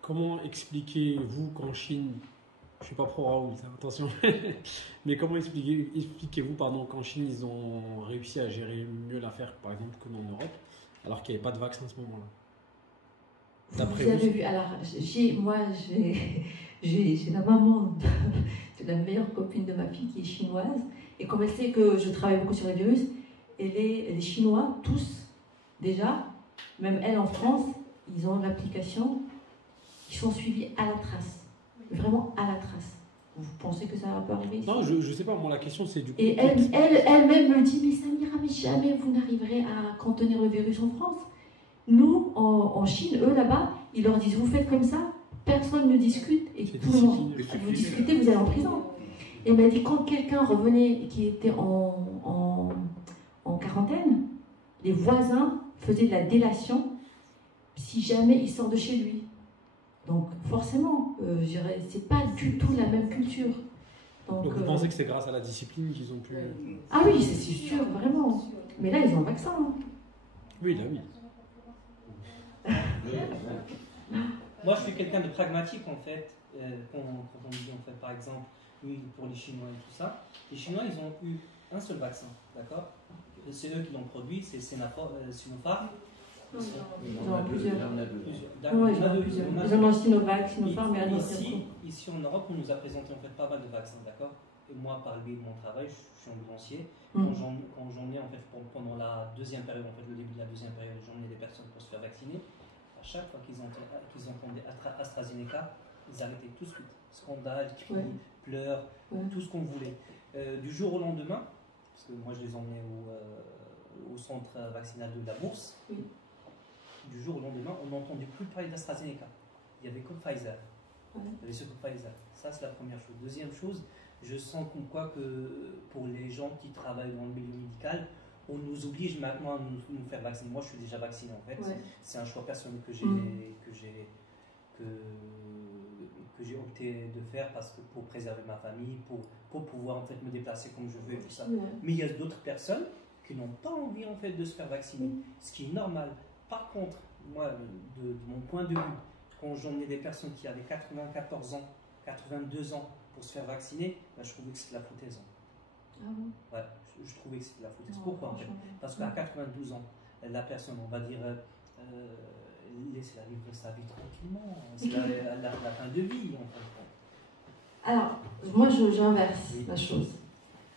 Comment expliquez-vous qu'en Chine... Je ne suis pas pro-Raoul, attention. Mais comment expliquez-vous qu'en Chine, ils ont réussi à gérer mieux l'affaire, par exemple, que en Europe, alors qu'il n'y avait pas de vaccin à ce moment-là? Vous avez vu, alors, j'ai la maman de la meilleure copine de ma fille qui est chinoise, et comme elle sait que je travaille beaucoup sur les virus, et les Chinois, tous, déjà, même elle en France, ils ont l'application, ils sont suivis à la trace. Vraiment à la trace. Vous pensez que ça peut arriver ici? Non, je ne sais pas, moi la question c'est du coup... Et elle-même me dit, mais Samira, mais jamais vous n'arriverez à contenir le virus en France. Nous, en Chine, eux là-bas, ils leur disent, vous faites comme ça, personne ne discute, et tout le monde, vous discutez, vous allez en prison. Et elle m'a dit, quand quelqu'un revenait qui était en quarantaine, les voisins faisaient de la délation si jamais il sort de chez lui. Donc forcément, c'est pas du tout la même culture. Donc vous pensez que c'est grâce à la discipline qu'ils ont pu... Ah oui, c'est sûr, vraiment. Mais là, ils ont un vaccin. Hein. Oui, là, oui. Moi, je suis quelqu'un de pragmatique, en fait. Quand on dit, en fait, par exemple, oui, pour les Chinois et tout ça, les Chinois, ils ont eu un seul vaccin, d'accord? C'est eux qui l'ont produit, c'est Sinopharm. Ils en ont plusieurs. Oui, ils en ont plusieurs. Ils en ont Sinovac, Sinopharm et un autre. Ici en Europe, on nous a présenté en fait pas mal de vaccins, d'accord? Et moi, par le biais de mon travail, je suis ambulancier. Quand j'emmenais en fait pendant la deuxième période, en fait le début de la deuxième période, j'emmenais des personnes pour se faire vacciner. À chaque fois qu'ils entendaient AstraZeneca, ils arrêtaient tout de suite. Scandale, cris, pleurs, tout ce qu'on voulait. Du jour au lendemain, parce que moi je les emmenais au centre vaccinal de la Bourse. Oui. Du jour au lendemain, on n'entendait plus parler d'AstraZeneca. Il n'y avait que Pfizer. Il y avait ce que Pfizer. Ça, c'est la première chose. Deuxième chose, je sens comme quoi que pour les gens qui travaillent dans le milieu médical, on nous oblige maintenant à nous faire vacciner. Moi, je suis déjà vacciné en fait. C'est un choix personnel que j'ai opté de faire parce que pour préserver ma famille, pour pouvoir en fait me déplacer comme je veux et tout ça. Mais il y a d'autres personnes qui n'ont pas envie en fait de se faire vacciner, ce qui est normal. Par contre, moi, de mon point de vue, quand j'emmenais des personnes qui avaient 94 ans, 82 ans pour se faire vacciner, là, je trouvais que c'était de la foutaise. Ah bon? Ouais, je trouvais que c'était de la foutaise. Pourquoi en fait? Parce qu'à 92 ans, la personne, on va dire, laissez-la vivre sa vie tranquillement. C'est la fin de vie, en fait. Alors, moi, j'inverse la chose.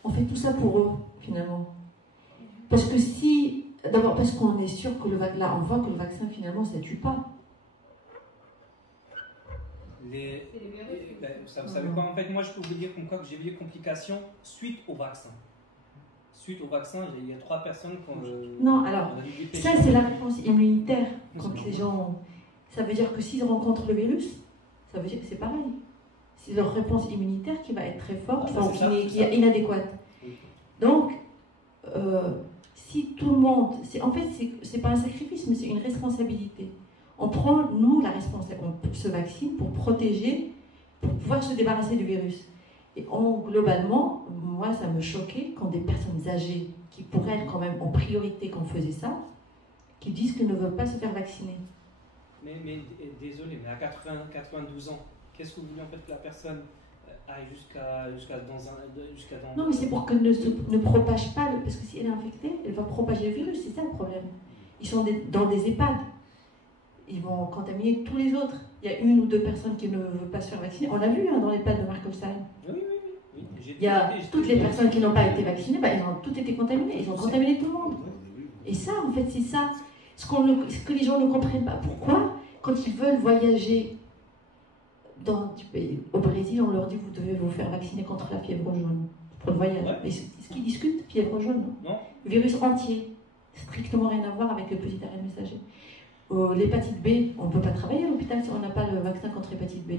On fait tout ça pour eux, finalement. Parce que si... D'abord, parce qu'on est sûr que là, on voit que le vaccin, finalement, ça ne tue pas. Vous savez quoi, en fait, moi, je peux vous dire comme quoi que j'ai eu des complications suite au vaccin. Suite au vaccin, il y a 3 personnes qui ont... Non, alors, ça, c'est la réponse immunitaire. Quand les gens... Ça veut dire que s'ils rencontrent le virus, ça veut dire que c'est pareil. C'est leur réponse immunitaire qui va être très forte, qui est inadéquate. Oui. Donc, si tout le monde... En fait, c'est pas un sacrifice, mais c'est une responsabilité. On prend, nous, la responsabilité. On se vaccine pour protéger, pour pouvoir se débarrasser du virus. Et globalement, moi, ça me choquait quand des personnes âgées, qui pourraient être quand même en priorité qu'on faisait ça, qui disent qu'ils ne veulent pas se faire vacciner. Mais désolé, mais à 92 ans, qu'est-ce que vous voulez en fait que la personne aille jusqu'à dans... Non, mais c'est pour qu'elle ne propage pas, parce que si elle est infectée, elle va propager le virus, c'est ça le problème. Ils sont dans des EHPAD. Ils vont contaminer tous les autres. Il y a 1 ou 2 personnes qui ne veulent pas se faire vacciner. On l'a vu dans l'EHPAD de Markolstein. Oui. Il y a toutes les personnes qui n'ont pas été vaccinées, elles ont toutes été contaminées. Ils ont contaminé tout le monde. Et ça, en fait, c'est ça. Ce que les gens ne comprennent pas. Pourquoi, quand ils veulent voyager au Brésil, on leur dit vous devez vous faire vacciner contre la fièvre jaune pour le voyage. Mais ce qu'ils discutent, fièvre jaune, non. Virus entier. Strictement rien à voir avec le petit ARN messager. L'hépatite B, on ne peut pas travailler à l'hôpital si on n'a pas le vaccin contre l'hépatite B.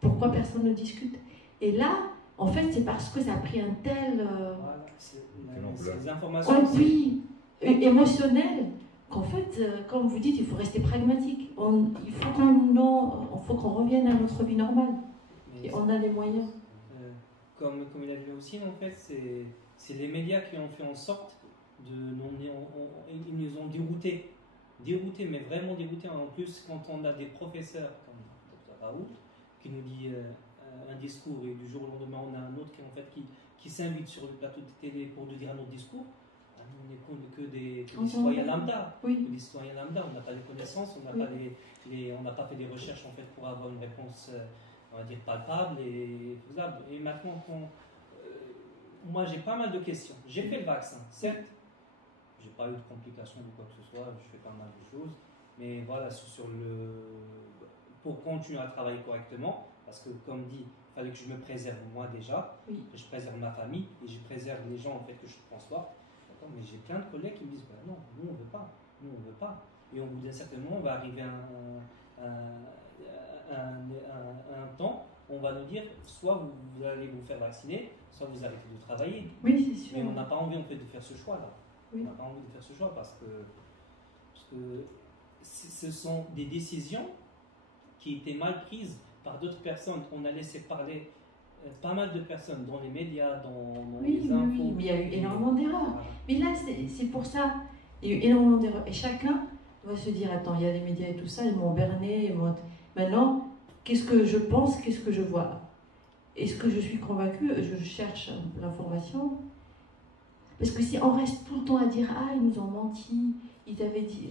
Pourquoi personne ne discute? Et là, en fait, c'est parce que ça a pris un tel les informations émotionnel qu'en fait, comme vous dites, il faut rester pragmatique. Il faut qu'on revienne à notre vie normale. Et on a les moyens. Comme il a dit aussi, en fait, c'est les médias qui ont fait en sorte ils nous ont déroutés. Déroutés, mais vraiment déroutés. En plus, quand on a des professeurs comme Dr Raoult qui nous dit un discours et du jour au lendemain on a un autre qui s'invite sur le plateau de télé pour nous dire un autre discours, on n'est que des citoyens lambda. Oui. Des citoyens lambda, on n'a pas les connaissances, on n'a pas fait des recherches en fait pour avoir une réponse, on va dire, palpable et faisable. Et maintenant, moi j'ai pas mal de questions. J'ai fait le vaccin, certes. J'ai pas eu de complications ou quoi que ce soit, je fais pas mal de choses, mais voilà, pour continuer à travailler correctement, parce que comme dit, il fallait que je me préserve moi déjà, que je préserve ma famille et je préserve les gens en fait que je ne pense pas. Mais j'ai plein de collègues qui me disent non, nous on veut pas, et au bout d'un certain moment on va arriver à un temps, on va nous dire soit vous allez vous faire vacciner, soit vous arrêtez de travailler. Oui, c'est sûr. Mais on n'a pas envie en fait de faire ce choix là. Oui. On n'a pas envie de faire ce choix parce que ce sont des décisions qui étaient mal prises par d'autres personnes. On a laissé parler pas mal de personnes dans les médias, dans les infos. Oui, mais il y a eu énormément d'erreurs. Voilà. Mais là, c'est pour ça, il y a eu énormément d'erreurs. Et chacun doit se dire, attends, il y a les médias et tout ça, ils m'ont berné. Maintenant, qu'est-ce que je pense, qu'est-ce que je vois? Est-ce que je suis convaincue? Je cherche l'information. Parce que si on reste tout le temps à dire « Ah, ils nous ont menti, ils avaient dit... »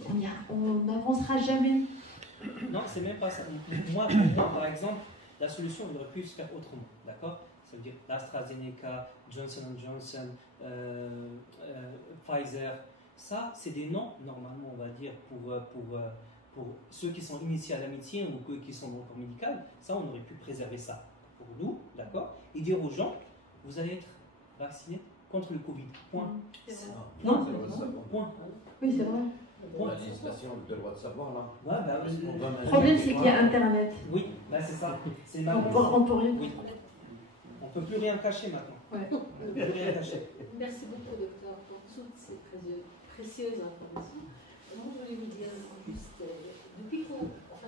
on n'avancera jamais. Non, c'est même pas ça. Moi, pour moi, par exemple, la solution, il aurait pu se faire autrement, d'accord? Ça veut dire AstraZeneca, Johnson & Johnson, Pfizer. Ça, c'est des noms, normalement, on va dire, pour ceux qui sont initiés à la médecine ou ceux qui sont dans le corps médical. Ça, on aurait pu préserver ça pour nous, d'accord? Et dire aux gens, vous allez être vaccinés contre le Covid. Point. Non, point. Oui, c'est vrai. La législation a le droit de savoir là. Ouais, le problème, c'est qu'il y a Internet. Oui, c'est ça. C'est on peut rien. Oui. On ne peut plus rien cacher maintenant. Ouais. On peut plus rien cacher. Merci beaucoup, docteur, pour toutes ces précieuses informations. Moi, je voulais vous dire juste,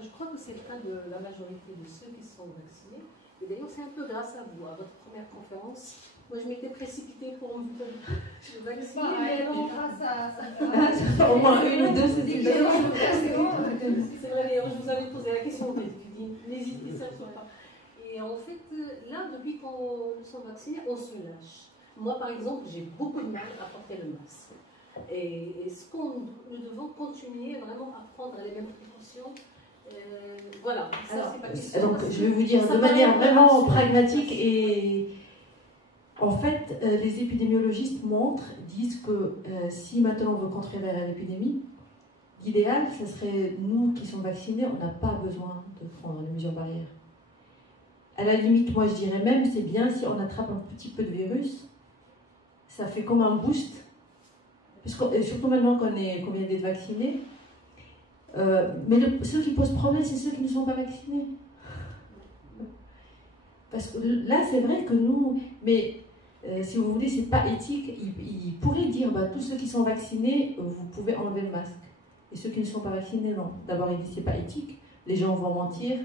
je crois que c'est le cas de la majorité de ceux qui sont vaccinés. Et d'ailleurs, c'est un peu grâce à vous, à votre première conférence. Moi, je m'étais précipitée pour me vacciner, mais non. Au moins une ou deux, c'est C'est vrai, d'ailleurs, je vous avais posé la question, mais je dis, n'hésitez surtout pas. Et en fait, là, depuis qu'on nous sommes vaccinés, on se lâche. Moi, par exemple, j'ai beaucoup de mal à porter le masque. Et est-ce que nous devons continuer vraiment à prendre les mêmes précautions? Voilà. Alors, c'est pas question. donc, je vais vous dire de manière vraiment pragmatique et en fait, les épidémiologistes disent que si maintenant on veut contrôler l'épidémie, l'idéal, ce serait nous qui sommes vaccinés, on n'a pas besoin de prendre les mesures barrières. À la limite, moi je dirais même, c'est bien si on attrape un petit peu de virus, ça fait comme un boost, surtout maintenant qu'on vient d'être vaccinés. Mais ceux qui posent problème, c'est ceux qui ne sont pas vaccinés. Parce que là, c'est vrai que nous, mais si vous voulez, c'est pas éthique. Ils pourraient dire, tous ceux qui sont vaccinés, vous pouvez enlever le masque. Et ceux qui ne sont pas vaccinés, non. D'abord, ils disent, c'est pas éthique. Les gens vont mentir.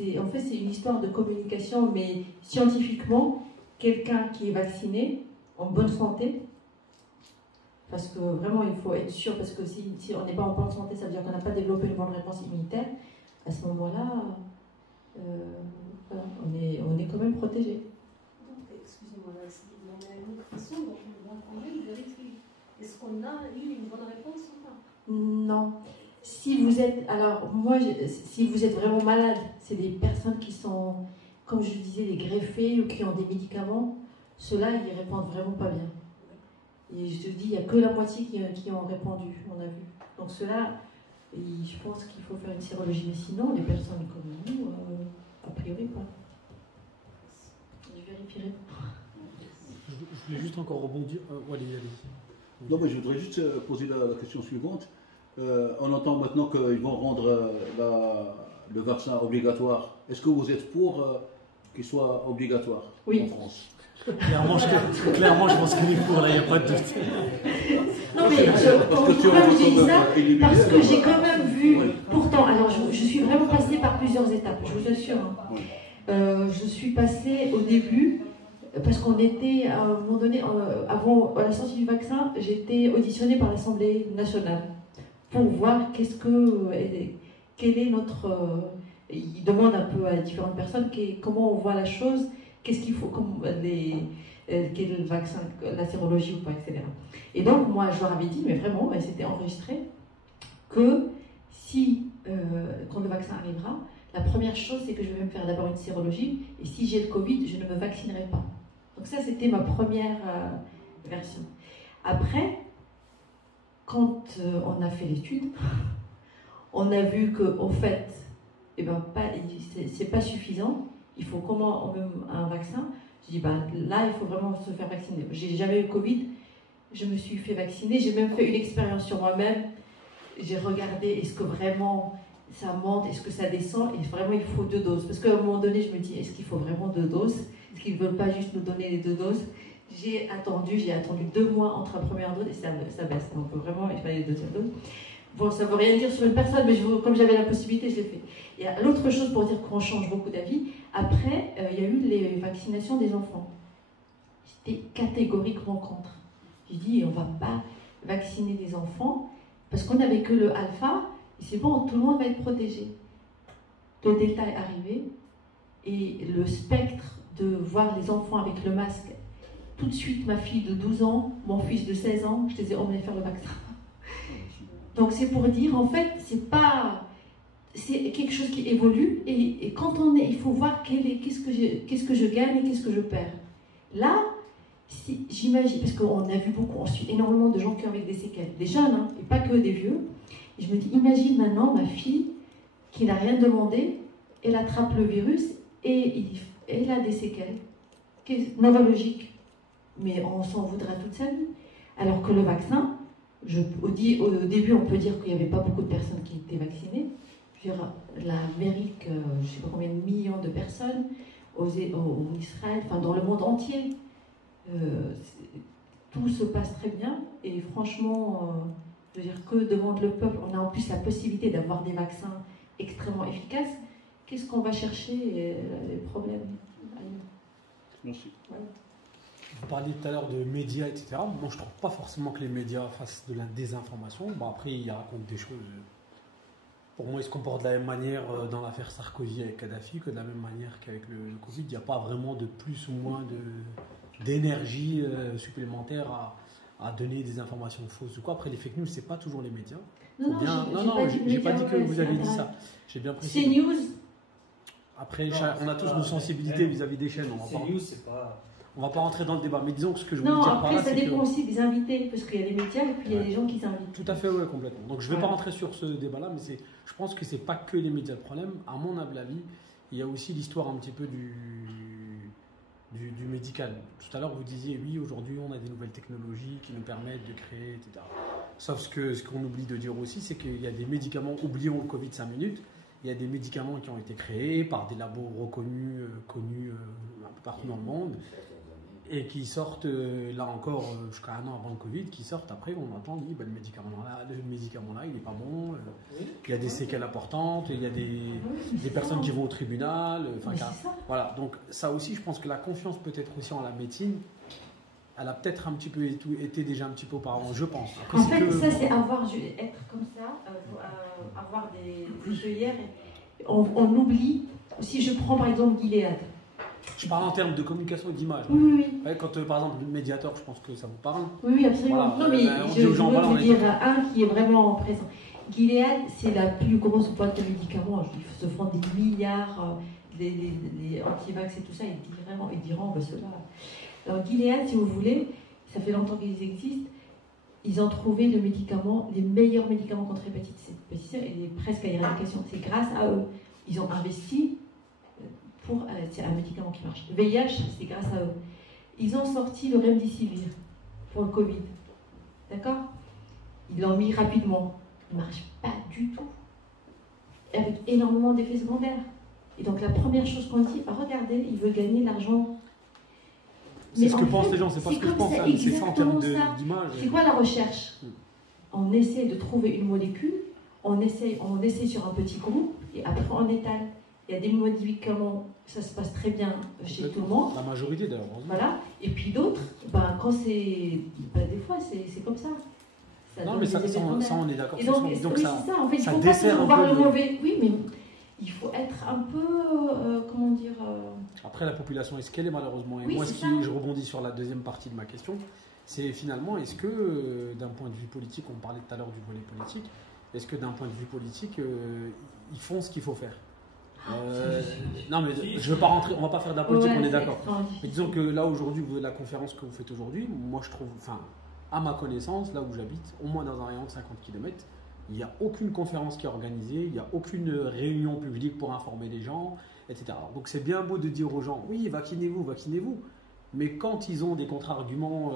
Et en fait, c'est une histoire de communication, mais scientifiquement, quelqu'un qui est vacciné, en bonne santé, parce que vraiment, il faut être sûr, parce que si on n'est pas en bonne santé, ça veut dire qu'on n'a pas développé une bonne réponse immunitaire. À ce moment-là, voilà, on est quand même protégé. Excusez-moi, là, on a une autre question, donc on va vérifier. Est-ce qu'on a eu une bonne réponse ou pas? Non. Si vous êtes, alors moi, si vous êtes vraiment malade, c'est des personnes qui sont, comme je disais, des greffés ou qui ont des médicaments. Ceux-là, ils répondent vraiment pas bien. Et je te dis, il n'y a que la moitié qui ont répondu, on a vu. Donc ceux-là, je pense qu'il faut faire une sérologie. Mais sinon, les personnes comme nous, a priori pas. Je vérifierai. Je voulais juste encore rebondir. Allez. Non, mais je voudrais juste poser la question suivante. On entend maintenant qu'ils vont rendre le vaccin obligatoire. Est-ce que vous êtes pour qu'il soit obligatoire en France? Clairement, je pense qu'il est pour, là, il n'y a pas de doute. Non, mais pourquoi je dis ça? Parce que j'ai quand même vu, pourtant, alors je suis vraiment passée par plusieurs étapes, je vous assure. Je suis passée au début, parce qu'on était, à un moment donné, avant la sortie du vaccin, j'étais auditionnée par l'Assemblée nationale pour voir quel est notre... il demande un peu à différentes personnes comment on voit la chose, qu'est-ce qu'il faut, quel est le vaccin, la sérologie ou pas, etc. Et donc, moi, je leur avais dit, mais vraiment, et c'était enregistré, que quand le vaccin arrivera, la première chose, c'est que je vais me faire d'abord une sérologie, et si j'ai le Covid, je ne me vaccinerai pas. Donc ça, c'était ma première version. Après, quand on a fait l'étude, on a vu qu'en fait, c'est pas suffisant. Il faut comment même un vaccin. Je dis, là, il faut vraiment se faire vacciner. J'ai jamais eu le Covid, je me suis fait vacciner, j'ai même fait une expérience sur moi-même. J'ai regardé, est-ce que vraiment ça monte, est-ce que ça descend, et vraiment il faut 2 doses. Parce qu'à un moment donné, je me dis, est-ce qu'il faut vraiment 2 doses? Est-ce qu'ils ne veulent pas juste nous donner les 2 doses? J'ai attendu 2 mois entre la première dose et ça baisse. Donc vraiment, il fallait les 2e doses. Bon, ça ne veut rien dire sur une personne, mais comme j'avais la possibilité, je l'ai fait. Et l'autre chose pour dire qu'on change beaucoup d'avis, après, il y a eu les vaccinations des enfants. J'étais catégoriquement contre. J'ai dit, on ne va pas vacciner des enfants, parce qu'on n'avait que le alpha, et c'est bon, tout le monde va être protégé. Le delta est arrivé, et le spectre de voir les enfants avec le masque, tout de suite, ma fille de 12 ans, mon fils de 16 ans, je les ai emmenés faire le vaccin. Donc c'est pour dire, en fait, c'est quelque chose qui évolue, et quand il faut voir qu'est-ce que je gagne et qu'est-ce que je perds. Là, j'imagine, parce qu'on a vu beaucoup, on suit énormément de gens qui ont avec des séquelles, des jeunes, et pas que des vieux. Et je me dis, imagine maintenant ma fille qui n'a rien demandé, elle attrape le virus et elle a des séquelles neurologiques. Mais on s'en voudra toute sa vie. Alors que le vaccin, au début, on peut dire qu'il n'y avait pas beaucoup de personnes qui étaient vaccinées. L'Amérique, je ne sais pas combien de millions de personnes, au Israël, enfin dans le monde entier, tout se passe très bien. Et franchement, je veux dire, que demande le peuple? On a en plus la possibilité d'avoir des vaccins extrêmement efficaces. Qu'est-ce qu'on va chercher les problèmes? Merci. Voilà. Vous parliez tout à l'heure de médias, etc. Moi, je ne trouve pas forcément que les médias fassent de la désinformation. Après, ils racontent des choses. Pour moi, ils se comportent de la même manière dans l'affaire Sarkozy avec Kadhafi que de la même manière qu'avec le Covid. Il n'y a pas vraiment de plus ou moins d'énergie supplémentaire à donner des informations fausses ou quoi. Après, les fake news, c'est pas toujours les médias. Non, j'ai pas dit que vous avez dit ça. J'ai bien précisé. CNews. Après, on a tous une sensibilité vis-à-vis des chaînes. CNews, c'est pas... On va pas rentrer dans le débat, mais disons que ce que je voulais Non, dire par après, là, ça c'est dépend que... aussi des invités, parce qu'il y a les médias et puis il y a les gens qui s'invitent. Tout à fait, oui, complètement. Donc je ne vais pas rentrer sur ce débat-là, mais je pense que c'est pas que les médias le problème. À mon humble avis, il y a aussi l'histoire un petit peu du médical. Tout à l'heure, vous disiez, oui, aujourd'hui, on a des nouvelles technologies qui nous permettent de créer, etc. Sauf ce qu'on oublie de dire aussi, c'est qu'il y a des médicaments, oublions le Covid 5 minutes, il y a des médicaments qui ont été créés par des labos reconnus, connus un peu partout dans le monde, et qui sortent, là encore, jusqu'à un an avant le Covid, qui sortent après, on entend, oui, le médicament-là, il n'est pas bon, il y a des séquelles importantes, il y a des personnes qui vont au tribunal, voilà. Donc ça aussi, je pense que la confiance peut-être aussi en la médecine, elle a peut-être un petit peu été déjà un petit peu auparavant, je pense. Après, en fait, ça c'est être comme ça, avoir des œillères, on oublie, si je prends par exemple Gilead. Je parle en termes de communication et d'image. Oui. Ouais, quand par exemple le médiateur, je pense que ça vous parle. Oui, absolument. Voilà, non, mais je veux vous dire un qui est vraiment présent. Gilead, c'est la plus grosse boîte de médicaments. Ils se font des milliards, les anti-vax et tout ça, ils diront, cela. Alors Gilead, si vous voulez, ça fait longtemps qu'ils existent. Ils ont trouvé les meilleurs médicaments contre l'hépatite C et presque à l'éradication. C'est grâce à eux. Ils ont investi. C'est un médicament qui marche. Le VIH, c'est grâce à eux. Ils ont sorti le Remdesivir pour le Covid. D'accord? Ils l'ont mis rapidement. Il ne marche pas du tout. Avec énormément d'effets secondaires. Et donc la première chose qu'on dit, regardez, ils veulent gagner de l'argent. C'est ce que pensent les gens, c'est pas ce que je pense. C'est ça en termes d'image. C'est quoi la recherche? On essaie de trouver une molécule, on essaie sur un petit groupe, et après on étale. Il y a des médicaments, ça se passe très bien chez tout le monde. La majorité d'ailleurs. Voilà. Et puis d'autres, quand c'est. Des fois, c'est comme ça. Non, mais ça on est d'accord. Donc c'est ça, en fait, il faut dessert pas voir le mauvais. Oui, mais il faut être un peu. Comment dire. Après, la population, est-ce qu'elle est malheureusement? Et oui, moi, je rebondis sur la deuxième partie de ma question, c'est finalement, est-ce que d'un point de vue politique, on parlait tout à l'heure du volet politique, est-ce que d'un point de vue politique, ils font ce qu'il faut faire? Non mais je veux pas rentrer, on va pas faire de la politique, on est d'accord. Mais disons que là aujourd'hui, la conférence que vous faites aujourd'hui, moi je trouve, à ma connaissance, là où j'habite, au moins dans un rayon de 50 km, il n'y a aucune conférence qui est organisée, il n'y a aucune réunion publique pour informer les gens, etc. Donc c'est bien beau de dire aux gens, oui, vaccinez-vous, mais quand ils ont des contre-arguments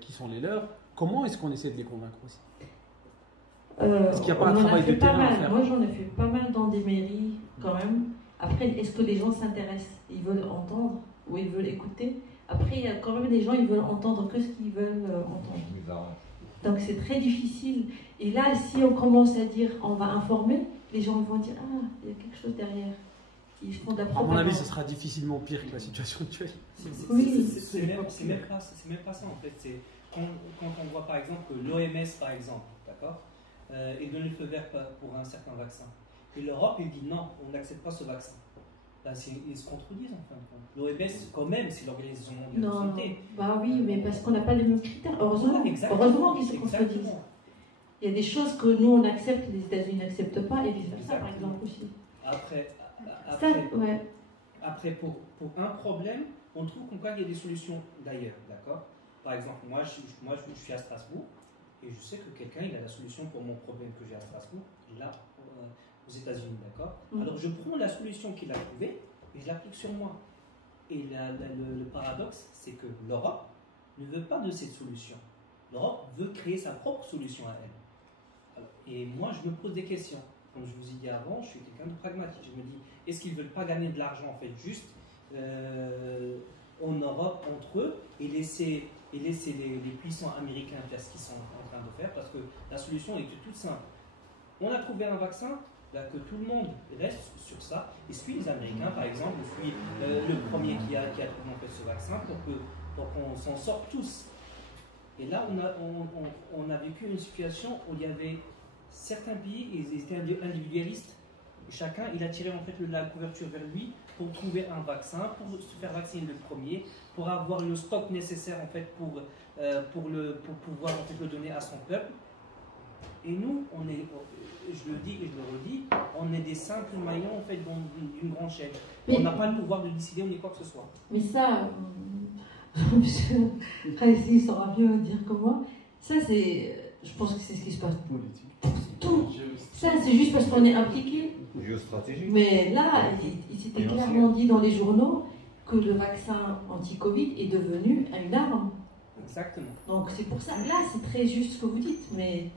qui sont les leurs, comment est-ce qu'on essaie de les convaincre aussi? Est-ce qu'il n'y a pas un travail de terrain à faire? Moi, j'en ai fait pas mal dans des mairies, quand même. Après, est-ce que les gens s'intéressent? Ils veulent entendre ou ils veulent écouter? Après, il y a quand même des gens, ils veulent entendre que ce qu'ils veulent entendre. Donc, c'est très difficile. Et là, si on commence à dire, on va informer, les gens vont dire, il y a quelque chose derrière. Ils font de la propagande. À mon avis, ce sera difficilement pire que la situation actuelle. Oui, c'est même pas ça, en fait. Quand on voit, par exemple, que l'OMS, par exemple, d'accord, et donne le feu vert pour un certain vaccin. Et l'Europe, il dit non, on n'accepte pas ce vaccin. Ils se contredisent en fin de compte. L'OMS, quand même, c'est l'Organisation mondiale de la santé. Oui, mais parce qu'on n'a pas les mêmes critères. Heureusement qu'ils se contredisent. Il y a des choses que nous, on accepte, les États-Unis n'acceptent pas, et vice-versa, par exemple, aussi. Après pour un problème, on trouve qu'en cas, il y a des solutions d'ailleurs, d'accord? Par exemple, moi, je suis à Strasbourg, et je sais que quelqu'un, il a la solution pour mon problème que j'ai à Strasbourg, là, aux États-Unis, d'accord? Alors, je prends la solution qu'il a trouvée et je l'applique sur moi. Et le paradoxe, c'est que l'Europe ne veut pas de cette solution. L'Europe veut créer sa propre solution à elle. Alors, et moi, je me pose des questions. Comme je vous ai dit avant, je suis quelqu'un de pragmatique. Je me dis, est-ce qu'ils ne veulent pas gagner de l'argent, en fait, juste en Europe, entre eux, et laisser les puissants américains faire ce qu'ils sont en train de faire, parce que la solution est toute simple. On a trouvé un vaccin, là, que tout le monde reste sur ça, et suit les Américains, par exemple, suit le premier qui a trouvé en fait ce vaccin, pour qu'on s'en sorte tous. Et là, on a vécu une situation où il y avait certains pays, ils étaient individualistes, chacun, il a tiré en fait la couverture vers lui pour trouver un vaccin, pour se faire vacciner le premier, pour avoir le stock nécessaire en fait pour pouvoir en fait le donner à son peuple. Et nous, on est, je le dis et je le redis, on est des simples maillons en fait d'une grande chaîne. On n'a pas le pouvoir de décider ni quoi que ce soit. Mais ça, M. Tracy saura mieux dire que moi. Ça, je pense que c'est ce qui se passe. Politique. Tout. Ça, c'est juste parce qu'on est impliqué. Géostratégique. Mais là, il s'était clairement dit dans les journaux que le vaccin anti-Covid est devenu une arme. Exactement. Donc c'est pour ça. Là, c'est très juste ce que vous dites, mais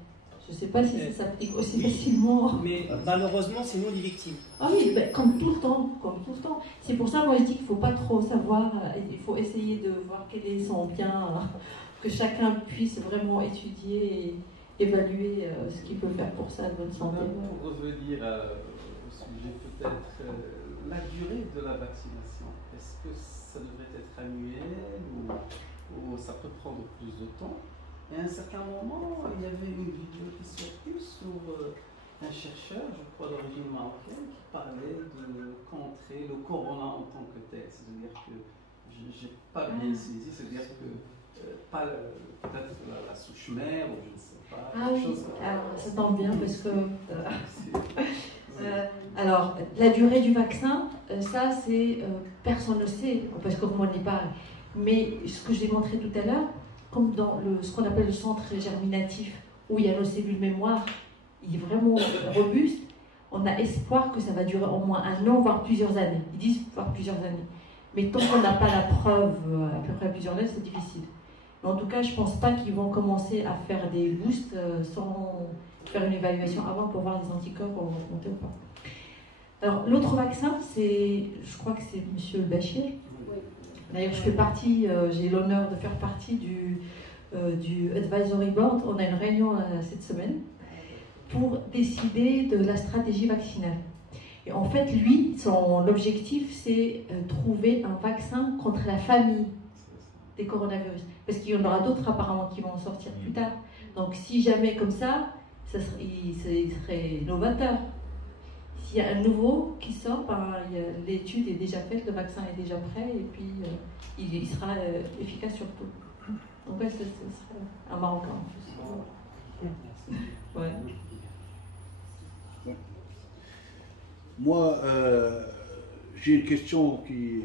je ne sais pas si ça s'applique aussi facilement. Mais malheureusement, c'est nous les victimes. Ah oui, ben, comme tout le temps, comme tout le temps. C'est pour ça, moi, je dis qu'il ne faut pas trop savoir. Il faut essayer de voir quel est son bien, que chacun puisse vraiment étudier et évaluer ce qu'il peut faire pour sa bonne santé. Pour revenir au sujet, peut-être la durée de la vaccination. Est-ce que ça devrait être annuel ou ça peut prendre plus de temps? Et à un certain moment, il y avait une vidéo qui sortait sur un chercheur, je crois d'origine marocaine, qui parlait de contrer le corona en tant que tel. C'est-à-dire que je n'ai pas bien saisi, c'est-à-dire que pas peut-être la souche mère ou je ne sais pas. Ah oui, alors, ça tombe bien parce que... alors, la durée du vaccin, ça c'est... personne ne sait, parce que moi on n'y parle. Mais ce que j'ai montré tout à l'heure, comme dans ce qu'on appelle le centre germinatif, où il y a nos cellules mémoire, il est vraiment robuste, on a espoir que ça va durer au moins 1 an, voire plusieurs années. Ils disent voire plusieurs années. Mais tant qu'on n'a pas la preuve, à peu près plusieurs années, c'est difficile. Mais en tout cas, je ne pense pas qu'ils vont commencer à faire des boosts sans faire une évaluation avant pour voir les anticorps vont augmenter ou pas. Alors, l'autre vaccin, je crois que c'est M. Bachir. D'ailleurs, je fais partie, j'ai l'honneur de faire partie du Advisory Board. On a une réunion cette semaine pour décider de la stratégie vaccinale. Et en fait, lui, son objectif, c'est trouver un vaccin contre la famille des coronavirus. Parce qu'il y en aura d'autres apparemment qui vont sortir plus tard. Donc si jamais comme ça, il serait novateur. S'il y a un nouveau qui sort, l'étude est déjà faite, le vaccin est déjà prêt et puis il sera efficace sur tout. Donc ouais, ce serait un Marocain en plus. Ouais. Moi, j'ai une question qui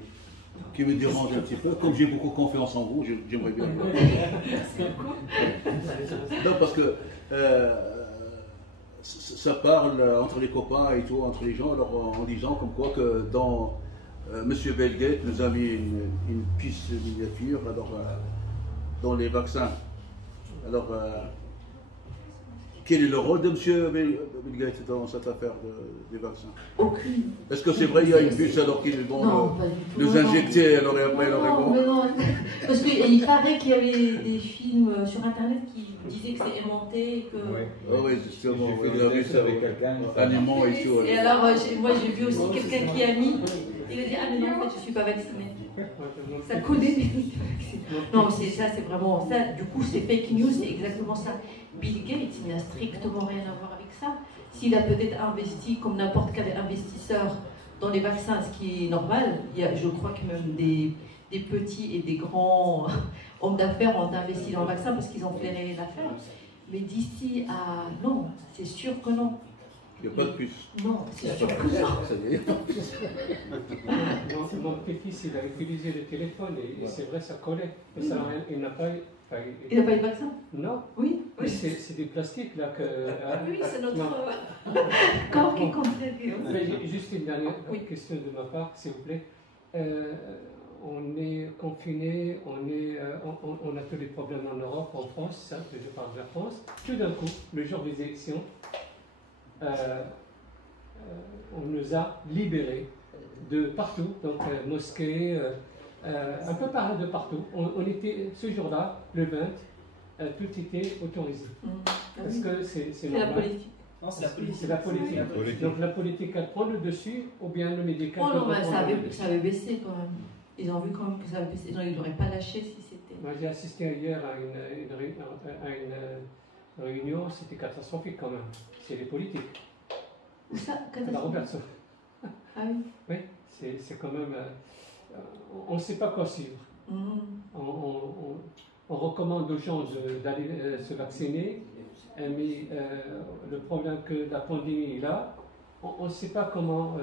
me dérange un petit peu. Comme j'ai beaucoup confiance en vous, j'aimerais bien. Non, parce que ça parle entre les copains et tout, entre les gens, alors en disant comme quoi que dans Monsieur Bill Gates nous a mis une piste miniature alors, dans les vaccins. Alors, quel est le rôle de M. Bill Gates dans cette affaire des vaccins? Aucune. Est-ce que c'est vrai qu'il y a une puce alors qu'ils vont nous injecter alors et après non. Parce qu'il paraît qu'il y avait des films sur Internet qui disaient que c'est aimanté. Que... Oui, justement. J'ai fait des tests avec quelqu'un. Animaux et tout. Et alors, moi j'ai vu aussi quelqu'un qui a mis. Il a dit ah mais non, en fait je ne suis pas vacciné. Ça collait des non, mais ça c'est vraiment ça. Du coup, c'est fake news, c'est exactement ça. Bill Gates, il n'a strictement rien à voir avec ça. S'il a peut-être investi comme n'importe quel investisseur dans les vaccins, ce qui est normal, je crois que même des petits et des grands hommes d'affaires ont investi dans le vaccin parce qu'ils ont flairé l'affaire. Mais d'ici à... Non, c'est sûr que non. Il n'y a pas de puce. Non, c'est sûr que non. Mon petit-fils, il a utilisé le téléphone et c'est vrai, ça collait. Mais ça, il n'a pas eu... Il n'a pas eu de vaccin? Non. Oui. C'est du plastique là que... oui, c'est notre corps qui contribue. Juste une dernière question de ma part, s'il vous plaît. On est confiné, on a tous les problèmes en Europe, en France, ça, je parle de la France. Tout d'un coup, le jour des élections, on nous a libérés de partout, donc mosquées, un peu de partout. On était ce jour-là, le 20, tout était autorisé. Parce que c'est normal. La politique. Non, c'est la politique. C'est la politique. Donc la politique, elle prend le dessus, ou bien le médical. Oh non, ça avait baissé quand même. Ils ont vu quand même que ça avait baissé. Non, ils n'auraient pas lâché si c'était. Moi, j'ai assisté hier à une réunion, c'était catastrophique quand même. C'est les politiques. Où ça? La Robertson. Ah oui. Oui, c'est quand même. On ne sait pas quoi suivre. On recommande aux gens d'aller se vacciner, mais le problème que la pandémie est là, on ne sait pas comment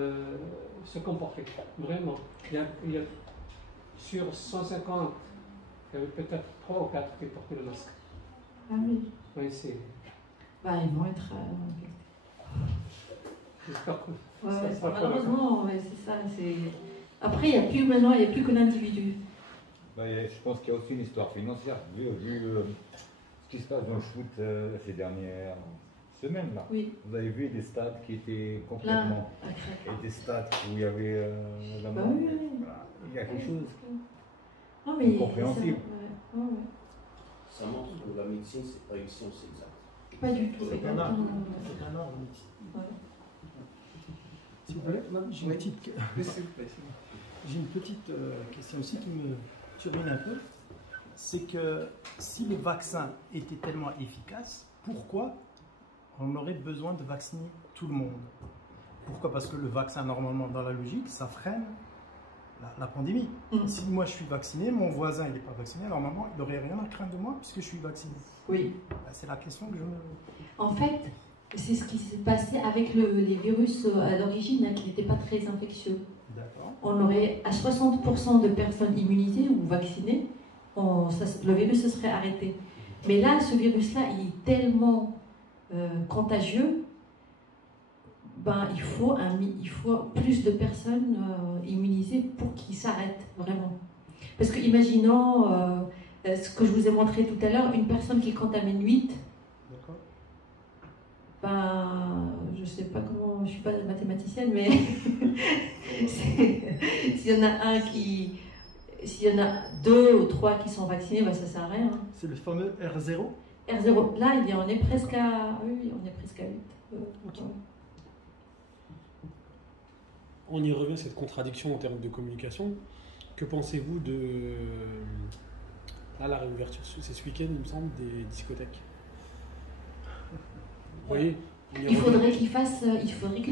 se comporter. Vraiment. Il y a sur 150, il y avait peut-être 3 ou 4 qui portaient le masque. Ah oui. Oui, c'est. Bah, ils vont être. J'espère que Ouais, ça sera pas malheureusement, ouais, c'est ça. Après, il n'y a plus que l'individu. Je pense qu'il y a aussi une histoire financière, vu ce qui se passe dans le foot ces dernières semaines. Là. Oui. Vous avez vu des stades qui étaient complètement. Et des stades où il y avait la mort. Oui. Voilà. Il y a quelque chose incompréhensible. Ça montre que la médecine, c'est pas une science exacte. Pas du tout. C'est un art. C'est un art, la médecine. S'il vous plaît, j'ai une petite question aussi qui me turbine un peu. C'est que si les vaccins étaient tellement efficaces, pourquoi on aurait besoin de vacciner tout le monde? Pourquoi? Parce que le vaccin, normalement, dans la logique, ça freine la pandémie. Si moi je suis vacciné, mon voisin il n'est pas vacciné, normalement il n'aurait rien à craindre de moi puisque je suis vacciné. Oui. C'est la question que je me... En fait, c'est ce qui s'est passé avec les virus à l'origine, hein, qui n'étaient pas très infectieux. D'accord. On aurait à 60% de personnes immunisées ou vaccinées, le virus se serait arrêté. Mais là, ce virus-là, il est tellement contagieux, il faut plus de personnes immunisées pour qu'il s'arrête vraiment. Parce que imaginons ce que je vous ai montré tout à l'heure, une personne qui contamine 8, je ne sais pas comment, je ne suis pas mathématicienne, mais s'il y en a 2 ou 3 qui sont vaccinés, ça ne sert à rien. C'est le fameux R0 R0, là, on est presque à 8. Okay. On y revient, cette contradiction en termes de communication. Que pensez-vous de la réouverture, c'est ce week-end, il me semble, des discothèques? Vous voyez, il faudrait qu'il